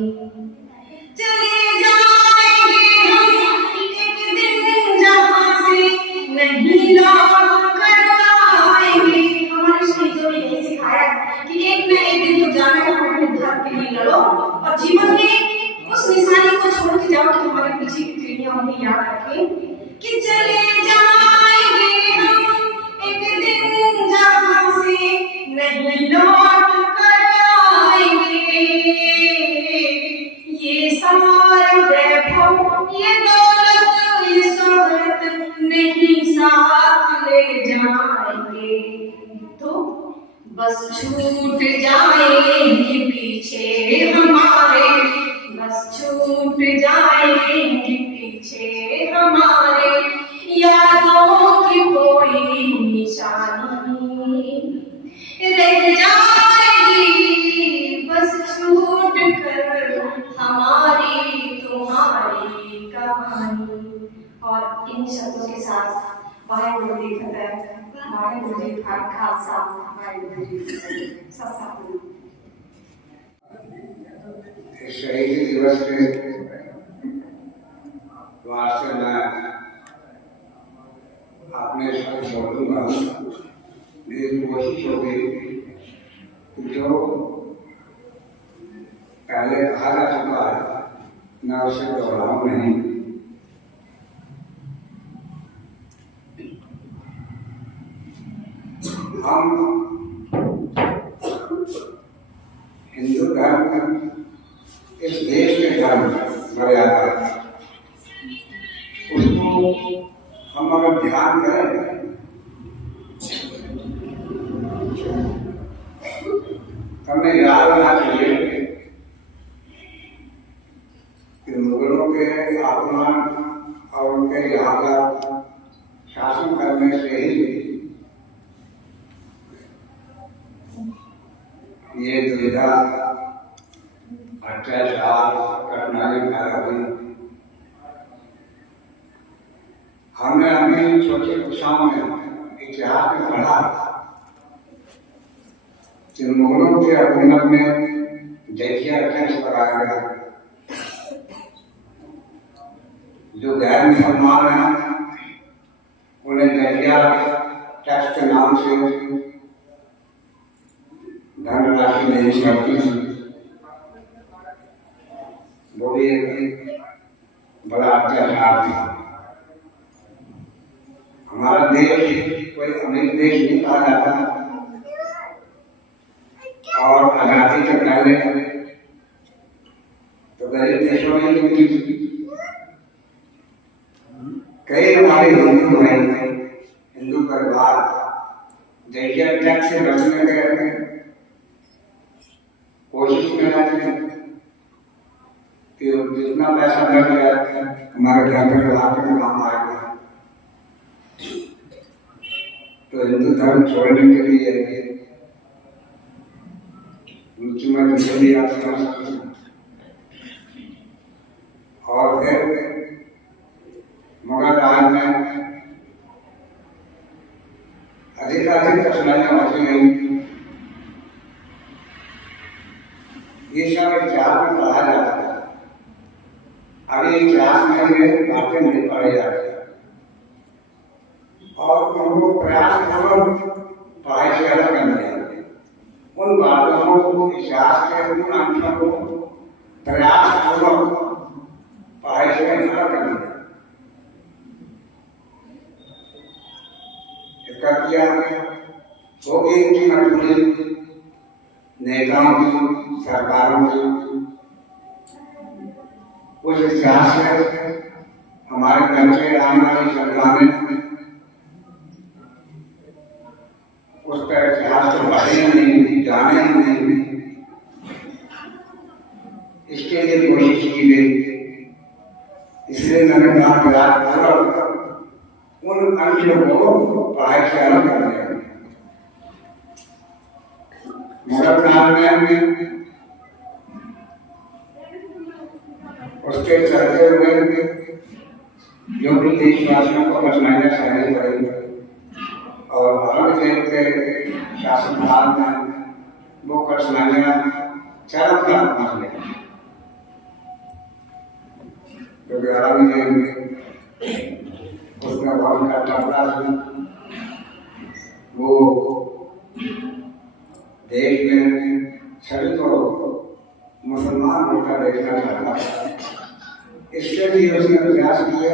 चले जाएंगे हम एक दिन जहाँ से नहीं लौट कर आएंगे। हमारे शहीदों ने यही सिखाया कि एक न एक दिन तो जाना है, अपने धर्म के लिए लड़ो और जीवन में उस निशानी को छोड़ के जाओ कि हमारे पीछे की पीढ़ियां उन्हें याद रखें कि चले जाएंगे हम एक दिन जहाँ से नहीं नहीं लौट कर आएंगे। ये सारा वैभव, ये दौलत, ये शोहरत नहीं साथ ले जाएंगे। तो बस छूट जाएंगे पीछे हमारे, बस छूट जाएंगे पीछे हमारे, यादों की कोई निशानी रह जाएगी, बस छूट कर हमारी तुम्हारी कहानी। और इन शब्दों के साथ वाहेगुरु जी फतेह, वाहेगुरु जी का खालसा, वाहेगुरु जी की फतेह। सत्संग शहीदी दिवस के वास्ते मैं अपने साथ बोलूँगा। मेरी कोशिश होगी जो पहले कहा जा चुका है मैं उसे दोहराऊँ नहीं। हम हिंदू धर्म इस देश के धर्म मर्यादा उसको हम अगर ध्यान करें तो हमें याद रखना चाहिए कि मुगलों के आक्रमण और उनके यहाँ का शासन करने से ही ये दुविधा अत्याचार कठिनाई पैदा हुई। हमने अपनी छोटी कक्षाओं में इतिहास में पढ़ा कि मुगलों के हुकूमत में जजिया टैक्स लगाया गया। जो गैर मुसलमान हैं उन्हें जजिया टैक्स के नाम से धनराशि नहीं करती। वो भी एक बड़ा अत्याचार था। हमारा देश कोई अमीर देश नहीं कहा जाता और आजादी से पहले तो गरीब देशों में ही कई हमारे हिंदू हैं, हिंदू परिवार जजिया टैक्स से बचने के कोशिश में रहते हैं कि जितना पैसा लग गया हमारे घर पर लाकर काम आएगा। तो हिंदू धर्म छोड़ने के लिए मुख्यमंत्री और फिर मुगल राज में अधिक कठिनाइयां होती नहीं। ये सब इतिहास में पढ़ा जाता है। अभी इतिहास में ये बातें नहीं पढ़ी जाती और उनको प्रयास पूर्वक पढ़ाई से अलग करना है। उन बातों को इतिहास के उन अंशों को प्रयास पूर्वक पढ़ाई से अलग करना है। इसका किया होगी इनकी मजबूरी नेताओं की, सरकारों की। उस इतिहास में हमारे बच्चे आने वाली संस्थाएं उसका इतिहास तो पढ़े नहीं, जाने नहीं। इसके लिए कोशिश की गई। इसलिए मैंने कहा पूरा उन अंशों को पढ़ाई से अलग कर दिया। मुगल काल में उसके चलते हुए जो भी देशवासियों को कठिनाइयां सहनी पड़ी और औरंगजेब के शासनकाल में वो कठिनाइयां चरम पर पहुंच गई। क्योंकि औरंगजेब उसमें बहुत का टकरा वो देश में सभी को मुसलमान होकर देखना चाहता था। इसके लिए उसने प्रयास किए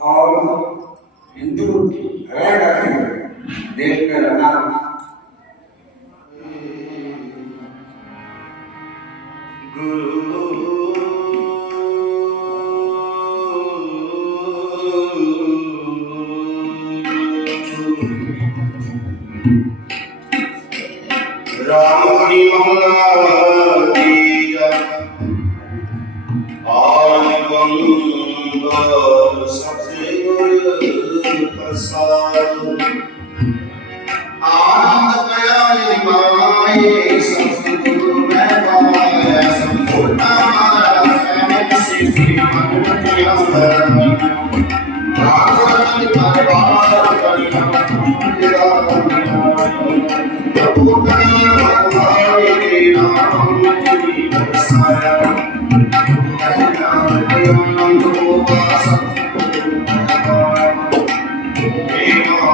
और हिंदू रह करके देश में रहना रामनी महला दिया आय बंदर सबसे प्रसाद आनंद प्यारे माए सतगुरु मैं पाया संपूर्ण माया से मन किया राम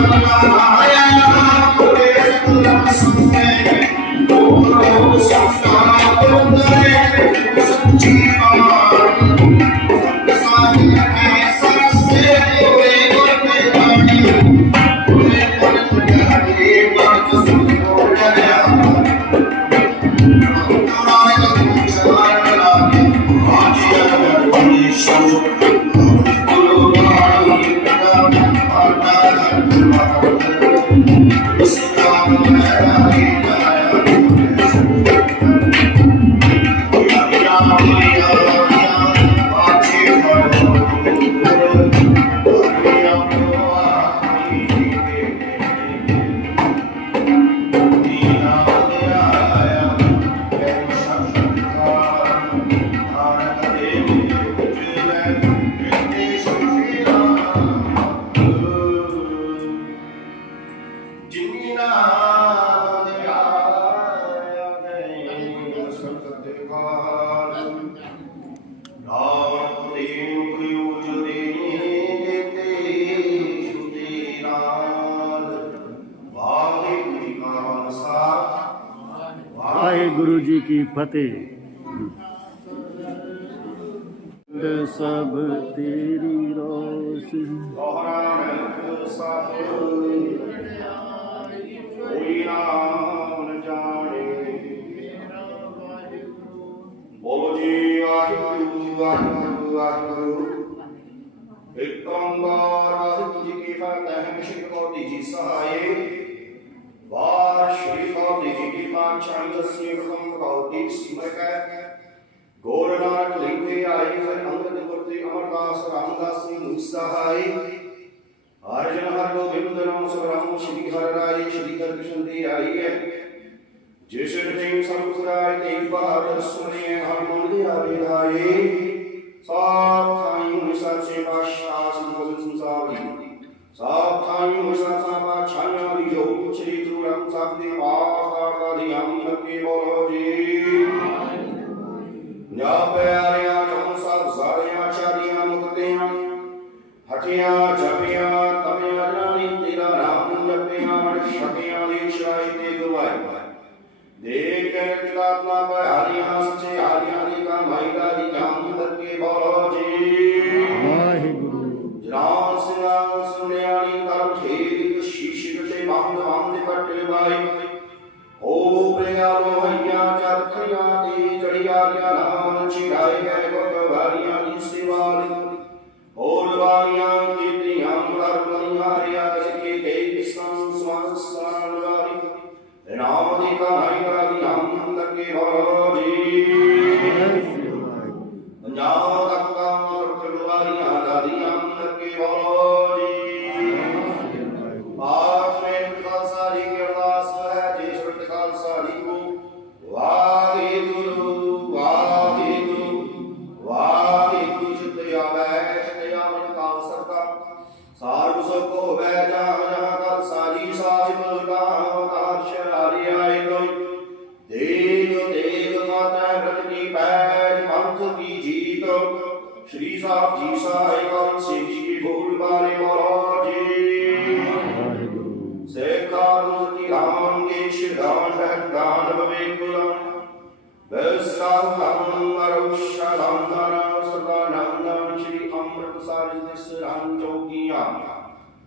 दरबार वाहेगुरु जी की फतेह। सब तेरी रोशनी कोई नाम न जाने बोलो जी वाहिगुरु वाहिगुरु वाहिगुरु। एक ओंकार वाहिगुरु जी की फतेह। श्री मोदी जी सहाय वार श्री मोदी जी की पांचांगस्य प्रथम भगवती सिमरक गौर नानक लिंगे आई फिर अंगद मूर्ति अमरदास रामदास सिंह सहाय अर्जन हर गोविंद राम सुराम श्री हर राय श्री हर कृष्ण दी आई है जिस दिन संपुराय ते बार सुने हर मन दिया विधाये साथ थाई साचे बादशाह संगोविंद संसारी साथ थाई ਤਖਿਆ ਜਪਿਆ ਤਪਿਆ ਨਾਮੀ ਤੇਰਾ ਨਾਮ ਜਪਿਆ ਮੜ ਛਕਿਆ ਦੀ ਸ਼ਾਈ ਤੇ ਗਵਾਈ ਦੇਖ ਕੇ ਕਿਤਾਬਨਾ ਬਹਾਰੀਆਂ ਸੱਚੇ ਹਾਰੀਆਂ ਦੀ ਕਮਾਈ ਦਾ ਦੀ ਜਾਮ ਤੱਕੇ ਬੋਲੋ ਜੀ ਵਾਹਿਗੁਰੂ ਜਨਾਬ ਸਿੰਘਾਂ ਸੁਣਿਆਣੀ ਕਰਮ ਠੇਕ ਸ਼ੀਸ਼ ਤੇ ਬੰਦ ਕੱਟੇ ਬਾਈ ਓ ਪ੍ਰਿਆਲੋ ਹਈਆ ਚਰਖੀਆਂ ਦੀ ਜੜੀਆਂ ਗਿਆ ਨਾਮ ਛਿੜਾਏ ਗਏ ਗੁਰਬਾਰੀਆਂ ਦੀ ਸੇਵਾ ਲਈ ਹੋਰ ਬਾਣੀਆਂ ਕੀਤੀਆਂ ਕਰਮੀਆਂ ਹਰਿਆ ਸਿੱਖੇ ਗਏ ਕਿਸਮ ਸਵਾਸਾਨ ਵਾਰੀ ਨਾਮ ਦੀ ਕਹਾਣੀ ਕਰਾਦੀ ਨਾਮ ਲੱਗੇ ਹੋ ਜੀ ਪੰਜਾਬ ਤੱਕਾਂ ਗੁਰਬਾਰੀਆਂ ਦਾ ਦੀ ਨਾਮ ਲੱਗੇ ਹੋ ਜੀ ਆਪ ਮੇਂ ਖਾਲਸਾ ਜੀ ਕੀ ਅਰਦਾਸ ਹੈ ਜੀ ਸੁਰਤ ਖਾਲਸਾ ਜੀ ਕੋ ਵਾਹਿਗੁਰੂ ਵਾਹਿਗੁਰੂ ਵਾਹਿਗੁਰੂ ਜਿਤਿ ਆਵੈ ਜਿਤਿ ਆਵਨ ਕਾਲ ਸਰਕਾ ਸਾਰੁ ਸੁਖ ਹੋਵੈ ਜਾਮ ਜਹਾਂ ਖਾਲਸਾ ਜੀ ਸਾਹਿਬ ਕਾਮ ਕਾਸ਼ ਹਰਿ ਆਏ ਕੋਈ ਦੇਵ ਦੇਵ ਮਾਤਾ ਬ੍ਰਤ ਕੀ ਪੈਜ ਪੰਥ ਕੀ ਜੀਤ श्री साहब जी साई कौन सी जी की भूल बारे बोलो जी सेकार की राम के शिदान दान विवेकुलम वैसाव हम मरुषादान दान सदा नाम श्री अमृत सारी दिसरान जोगिया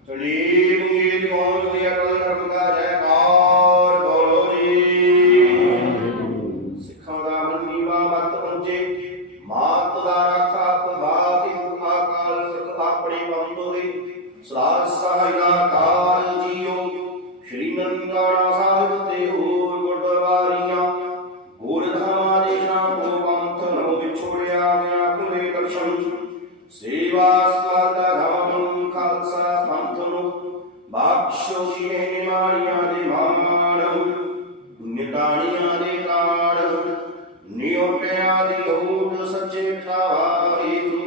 चली मुंगी बोल दिया कर का जयकार बोलो जी सिखा दा मनीवा मत पंजे मात दा रखा ਸਲਾਹ ਸਹਾਇਨਾ ਕਾਲ ਜੀਓ ਸ਼੍ਰੀ ਨਨਕਾਣਾ ਸਾਹਿਬ ਤੇ ਹੋਰ ਗੁਰਦੁਆਰੀਆਂ ਹੋਰ ਧਾਮਾਂ ਦੇ ਨਾਮ ਕੋ ਪੰਥ ਨੋ ਵਿਛੋੜਿਆ ਗਿਆ ਕੁਲੇ ਦਰਸ਼ਨ ਸੇਵਾ ਸਵਾਦਾ ਧਾਮ ਖਾਲਸਾ ਪੰਥ ਨੂੰ ਬਖਸ਼ੋ ਜੀ ਨਿਮਾਣੀਆਂ ਦੇ ਮਾਣ ਨਿਤਾਣੀਆਂ ਦੇ ਕਾੜ ਨਿਉਟਿਆਂ ਦੀ ਹੋਠ ਸੱਚੇ ਪਿਤਾਵਾਰੀ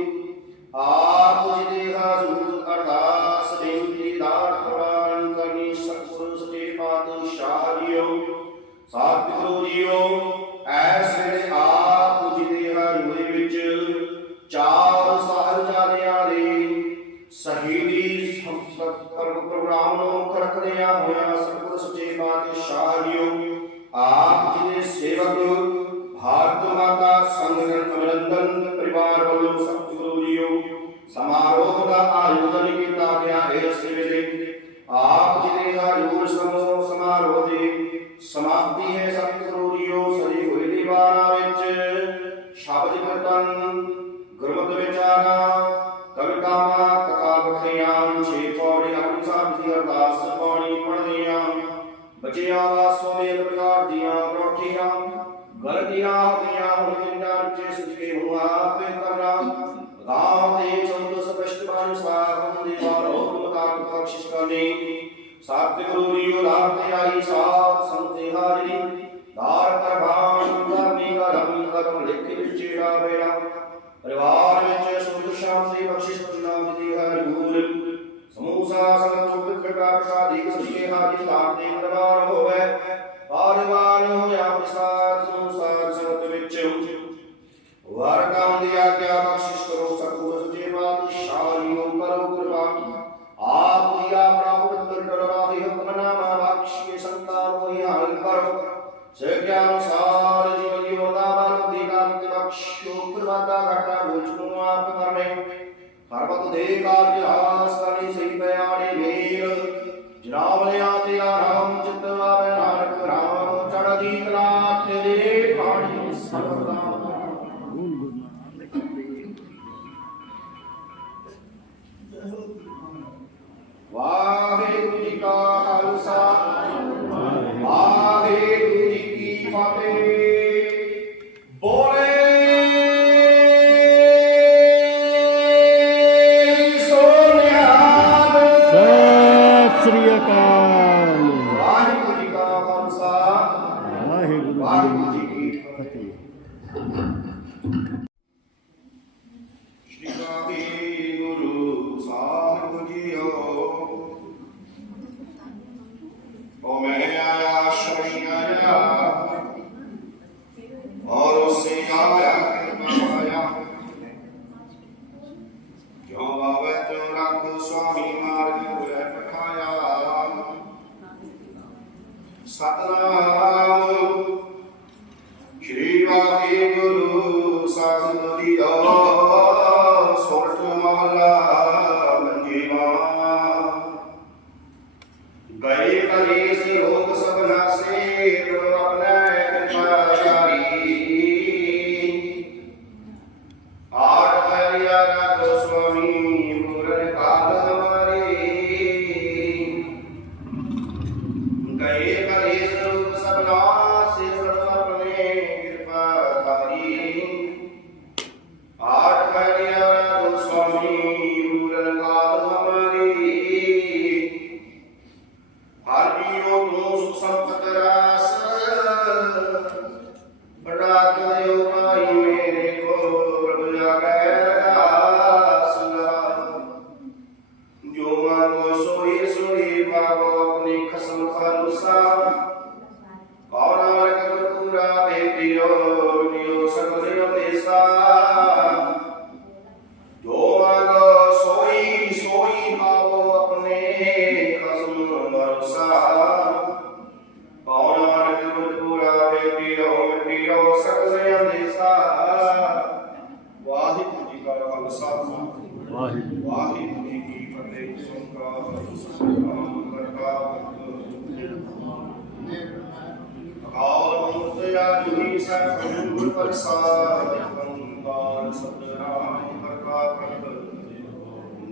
ਆਪ ਜੀ ਦੇ ਹਜ਼ੂਰ ਅਰਦਾਸ ਬੇਨਤੀ ਦਾਤ ਪ੍ਰਵਾਨ ਕਰਨੀ ਸਤਿਗੁਰੂ ਸੱਚੇ ਪਾਤਸ਼ਾਹ ਜੀਓ ਸਤਿਗੁਰੂ ਜੀਓ ਐਸ ਵੇਲੇ ਆਪ ਜੀ ਦੇ ਹਜ਼ੂਰ ਵਿੱਚ ਚਾਰ ਸਾਹਿਬਜ਼ਾਦਿਆਂ ਦੇ ਸ਼ਹੀਦੀ ਪ੍ਰੋਗਰਾਮ ਨੂੰ ਮੁੱਖ ਰੱਖਦਿਆਂ ਹੋਇਆ ਸਤਿਗੁਰੂ ਸੱਚੇ ਪਾਤਸ਼ਾਹ ਜੀਓ ਆਪ ਜੀ ਦੇ ਸੇਵਕ ਭਾਰਤ ਮਾਤਾ ਸੰਗਠਨ ਕਮਲੰਦਨ ਪਰਿਵਾਰ ਵੱਲੋਂ ਸਤਿਗੁਰੂ ਜੀਓ ਸਮਾਰੋਹ ਦਾ ਆਯੋਜਨ ਕੀਤਾ ਗਿਆ ਇਸ ਵੇਲੇ ਆਪ ਜੀ ਦੇ ਹਜ਼ੂਰ ਸਮਾਰੋਹ ਦੀ ਸਮਾਪਤੀ ਹੈ ਸਤਿਗੁਰੂ ਜੀਓ ਸਜੀ ਹੋਈ ਦੀਵਾਰਾਂ ਵਿੱਚ ਸ਼ਬਦ ਕੀਰਤਨ ਗੁਰਮਤਿ ਵਿਚਾਰਾਂ ਕਵਿਤਾਵਾਂ ਕਥਾ ਬਖਰੀਆਂ ਛੇ ਪੌੜੀ ਅਖੰਡ ਸਾਹਿਬ ਦੀ ਅਰਦਾਸ ਬਾਣੀ ਪੜ੍ਹਦੀਆਂ ਬੱਚਿਆਂ ਵਾਸੋਂ ਮੇਲ ਪ੍ਰਕਾਰ ਦੀਆਂ ਪਰੌਠੀਆਂ ਗਲਤੀਆਂ ਹੋਈਆਂ ਹੁਣ ਜਿੰਨਾਂ ਵਿੱਚ ਸਦਕੇ ਨੂੰ ਆਪੇ ਕਰਨਾ ਗਾਂਵ ਦੇ ਚੌਦ ਸਪਸ਼ਟ ਬਾਣੀ ਸਾਖ ਹੁੰਦੀ ਵਾਰ ਹੋਰ ਮੁਤਾਬਕ ਬਖਸ਼ਿਸ਼ ਕਰਨੀ ਸਤਿਗੁਰੂ ਜੀ ਉਦਾਰ ਤੇ ਆਈ ਸਾਧ ਸੰਤੇ ਹਾਜ਼ਰੀ ਦਾਰ ਪ੍ਰਭਾਨ ਕਰਨੀ ਕਰਮ ਕਰਮ ਲਿਖ ਵਿਚੇੜਾ ਵੇੜਾ ਪਰਿਵਾਰ ਵਿੱਚ ਸੁਖ ਸ਼ਾਂਤੀ ਬਖਸ਼ਿਸ਼ ਨਾਮ ਦੀ ਹਰਿਗੂਰ ਸਮੂਹ ਸਾਸਨ ਚੁੱਪ ਪ੍ਰਕਾਰ ਸਾਧੀ ਸਦਕੇ ਹਾਜ਼ਰੀ ਦਾਰ ਦੇ ਪਰਿਵਾਰ ਹੋਵੇ ਪਰਿਵਾਰ ਹੋਇਆ ਪ੍ਰਸਾਦ ਸੰਸਾਰ ਸੰਤ ਵਿੱਚ ਵਾਰ ਕਾਮ ਦੀ ਆਗਿਆ ਬਖਸ਼ਿਸ਼ ਕਰੋ ਸਤਿਗੁਰੂ ਸੱਚੇ ਪਾਤਸ਼ਾਹ ਜੀ ਕਰੋ ਕਿਰਪਾ ਆਪ ਜੀ ਆਪਣਾ ਪਵਿੱਤਰ ਡਰਾਹੀ ਹੁਕਮਨਾਮਾ ਬਖਸ਼ਿਏ ਸੰਤਾਨ ਹੋਈ ਹਾਲ ਕਰੋ ਸਿੱਖਿਆ ਅਨੁਸਾਰ ਜੀਵਨ ਦੀ ਵਰਦਾਨ ਦੀ ਦਾਤ ਬਖਸ਼ੋ ਪ੍ਰਵਾਦਾ ਘਟਾ ਬੋਝ ਨੂੰ ਆਪ ਕਰਨੇ ਹਰਬਤ ਦੇ ਕਾਰਜ ਹਾਸ ਕਰਨੀ ਸਹੀ ਪਿਆਰੇ ਮੇਲ ਜਨਾਵਲਿਆਂ ਤੇਰਾ ਰਾਮ ਚਿਤ ਆਵੇ ਨਾਨਕ ਰਾਮ ਚੜ੍ਹਦੀ ਕਲਾ ਤੇਰੇ ਬਾਣੀ ਸਰਦਾ ਵਾਹਿਗੁਰੂ ਜੀ ਕਾ ਖਾਲਸਾ ਵਾਹਿਗੁਰੂ ਜੀ ਕੀ ਫਤਿਹ ਬੋਲੇ ਸਤਿ ਸ੍ਰੀ ਅਕਾਲ। ਵਾਹਿਗੁਰੂ ਜੀ ਕਾ ਖਾਲਸਾ ਵਾਹਿਗੁਰੂ ਜੀ ਕੀ ਫਤਿਹ। ਸ਼੍ਰੀ ਵਾਹਿਗੁਰੂ ਸਾਹਿਬ ਜੀਓ ਓ ਮੈਂ ਆਇਆ ਸ਼ਰਣੀ ਆਇਆ ਔਰ ਉਸੇ ਆਇਆ ਕਿਰਪਾ ਆਇਆ ਜੋ ਬਾਬੇ ਤੋਂ ਰੱਖ स्वामी पूरन काल हमारे गए कलेश रूप सब नाश सब अपने कृपा धारी आठ महीने दो स्वामी पूरन काल हमारे हारियो तुम सुख संपत रास बड़ा करो भाई मेरे को प्रभु जागे रास जो मांगो सोई सोई पाओ अपनी खसम खालसा और नरक पूरा देतियो दियो सकल देसा जो मांगो सोई सोई पाओ अपने खसम भरोसा और नरक पूरा देतियो दियो सकल देसा वाहिगुरु जी का खालसा वाहिगुरु जी की फतेह जुनी सखंड प्रसाद कंकार सतराम करका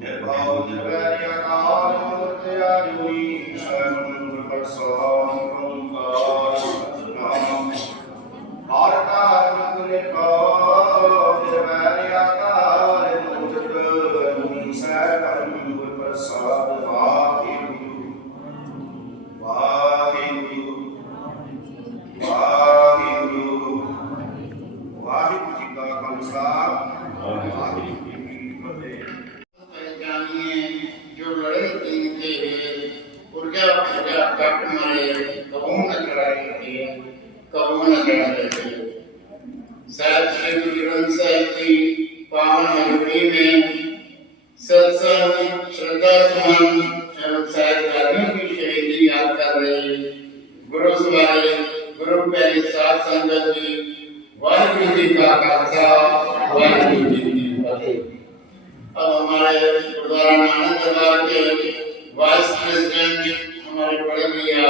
निर्भाव निर्वैर्य काल मूर्तया जुनी सखंड प्रसाद कंकार सतराम भारता निर्भाव निर्वैर्य काल मूर्तया जुनी सखंड प्रसाद वाहिगुरु वाहिगुरु वाहिगुरु वाहिगुरु जी का खालसा वाहिगुरु जी की फतेह। पहचानिए जो लड़े दिन के ऊर्जा पूजा कट मारे कबू न चढ़ाए थे कबू न चढ़ाए थे साथ श्री गुरु ग्रंथ साहिब की पावन हजूरी में सत्संग श्रद्धा सुमन एवं साहित्यादियों की शहीदी याद कर रहे गुरु सवारे गुरु प्यारी साध संगत जी वाहिगुरु जी का खालसा वाहिगुरु जी की फतेह। अब हमारे गुरुद्वारा नानक दरबार के वाइस प्रेसिडेंट हमारे बड़े भैया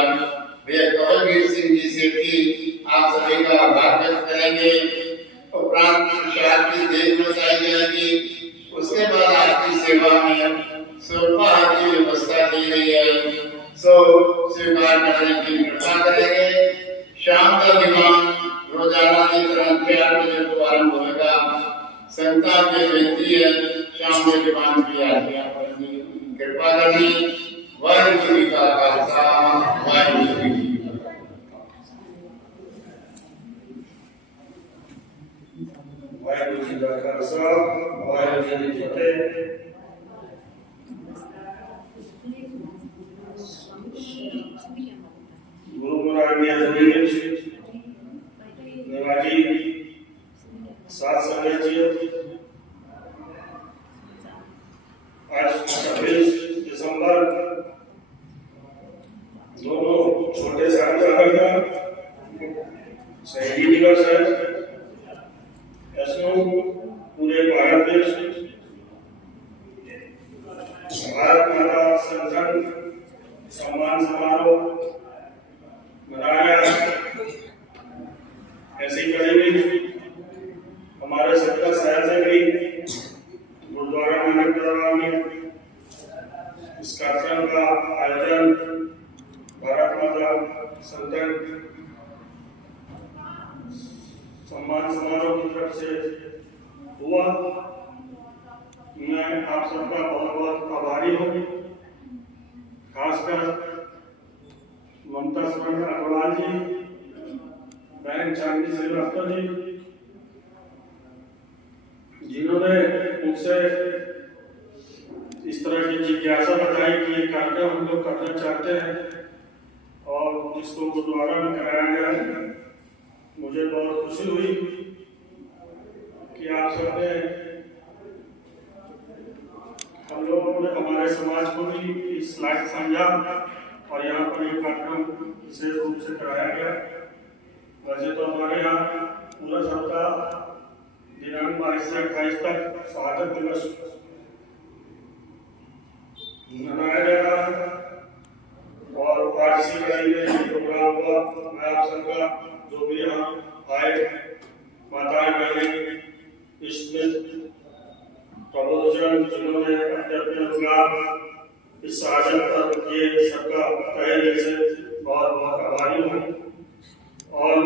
कवलवीर सिंह जी से भी आप सभी का आभार व्यक्त करेंगे। उपरांत प्रसाद की देर बताई जाएगी। उसके बाद आपकी सेवा में सोपाहार की व्यवस्था की गई है, सो स्वीकार करने की कृपा करेंगे। शाम का विमान रोजाना की तरह 4 बजे को आरंभ होगा। संता की बेनती है शाम के विमान की आज्ञा करनी कृपा करनी। वाहिगुरु जी का खालसा वाहिगुरु जी की वाहिगुरु जी का खालसा वाहिगुरु जी की फतेह। गुरु महाराज निवाजी सात संगत जी आज 26 दिसंबर दोनों छोटे साहिबजादा शहीदी दिवस है। ऐसो पूरे भारत देश भारत माता संगठन सम्मान समारोह मनाया। ऐसी करेंगे हमारे सत्ता शहर से भी गुरुद्वारा नानक दरबार में इस कार्यक्रम का आयोजन भारत माता संगठन सम्मान समारोह की तरफ से हुआ। मैं आप सबका बहुत बहुत आभारी हूँ, खासकर ममता सुरेंद्र अग्रवाल जी, बहन चांदी श्रीवास्तव जी, जिन्होंने मुझसे इस तरह की जिज्ञासा बताई कि ये कार्यक्रम हम लोग करना चाहते हैं और इसको गुरुद्वारा में कराया गया है। मुझे बहुत खुशी हुई कि आप सबने हम लोगों ने हमारे समाज को भी इस लायक समझा और यहाँ पर ये कार्यक्रम विशेष रूप से कराया गया। वैसे तो हमारे यहाँ पूरा सप्ताह दिनांक 22 से 28 तक शहादत दिवस मनाया जा रहा है और आज इसी कड़ी में प्रोग्राम हुआ। मैं आप सबका जो भी यहाँ आए माताएं बहनें इष्ट प्रबोधन जिन्होंने अपने अपने अनुग्रह इस साझा पर किए, सबका तहे दिल से बहुत बहुत आभारी हूँ और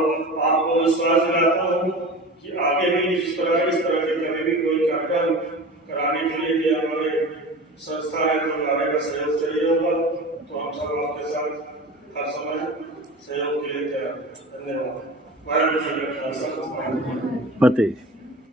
आपको विश्वास दिलाता हूँ कि आगे भी इस तरह के कभी भी कोई कार्यक्रम कराने के लिए भी हमारे संस्था है तो हमारे का सहयोग चाहिए होगा तो हम सब आपके साथ हर समय सहयोग के लिए तैयार। धन्यवाद। फतेह।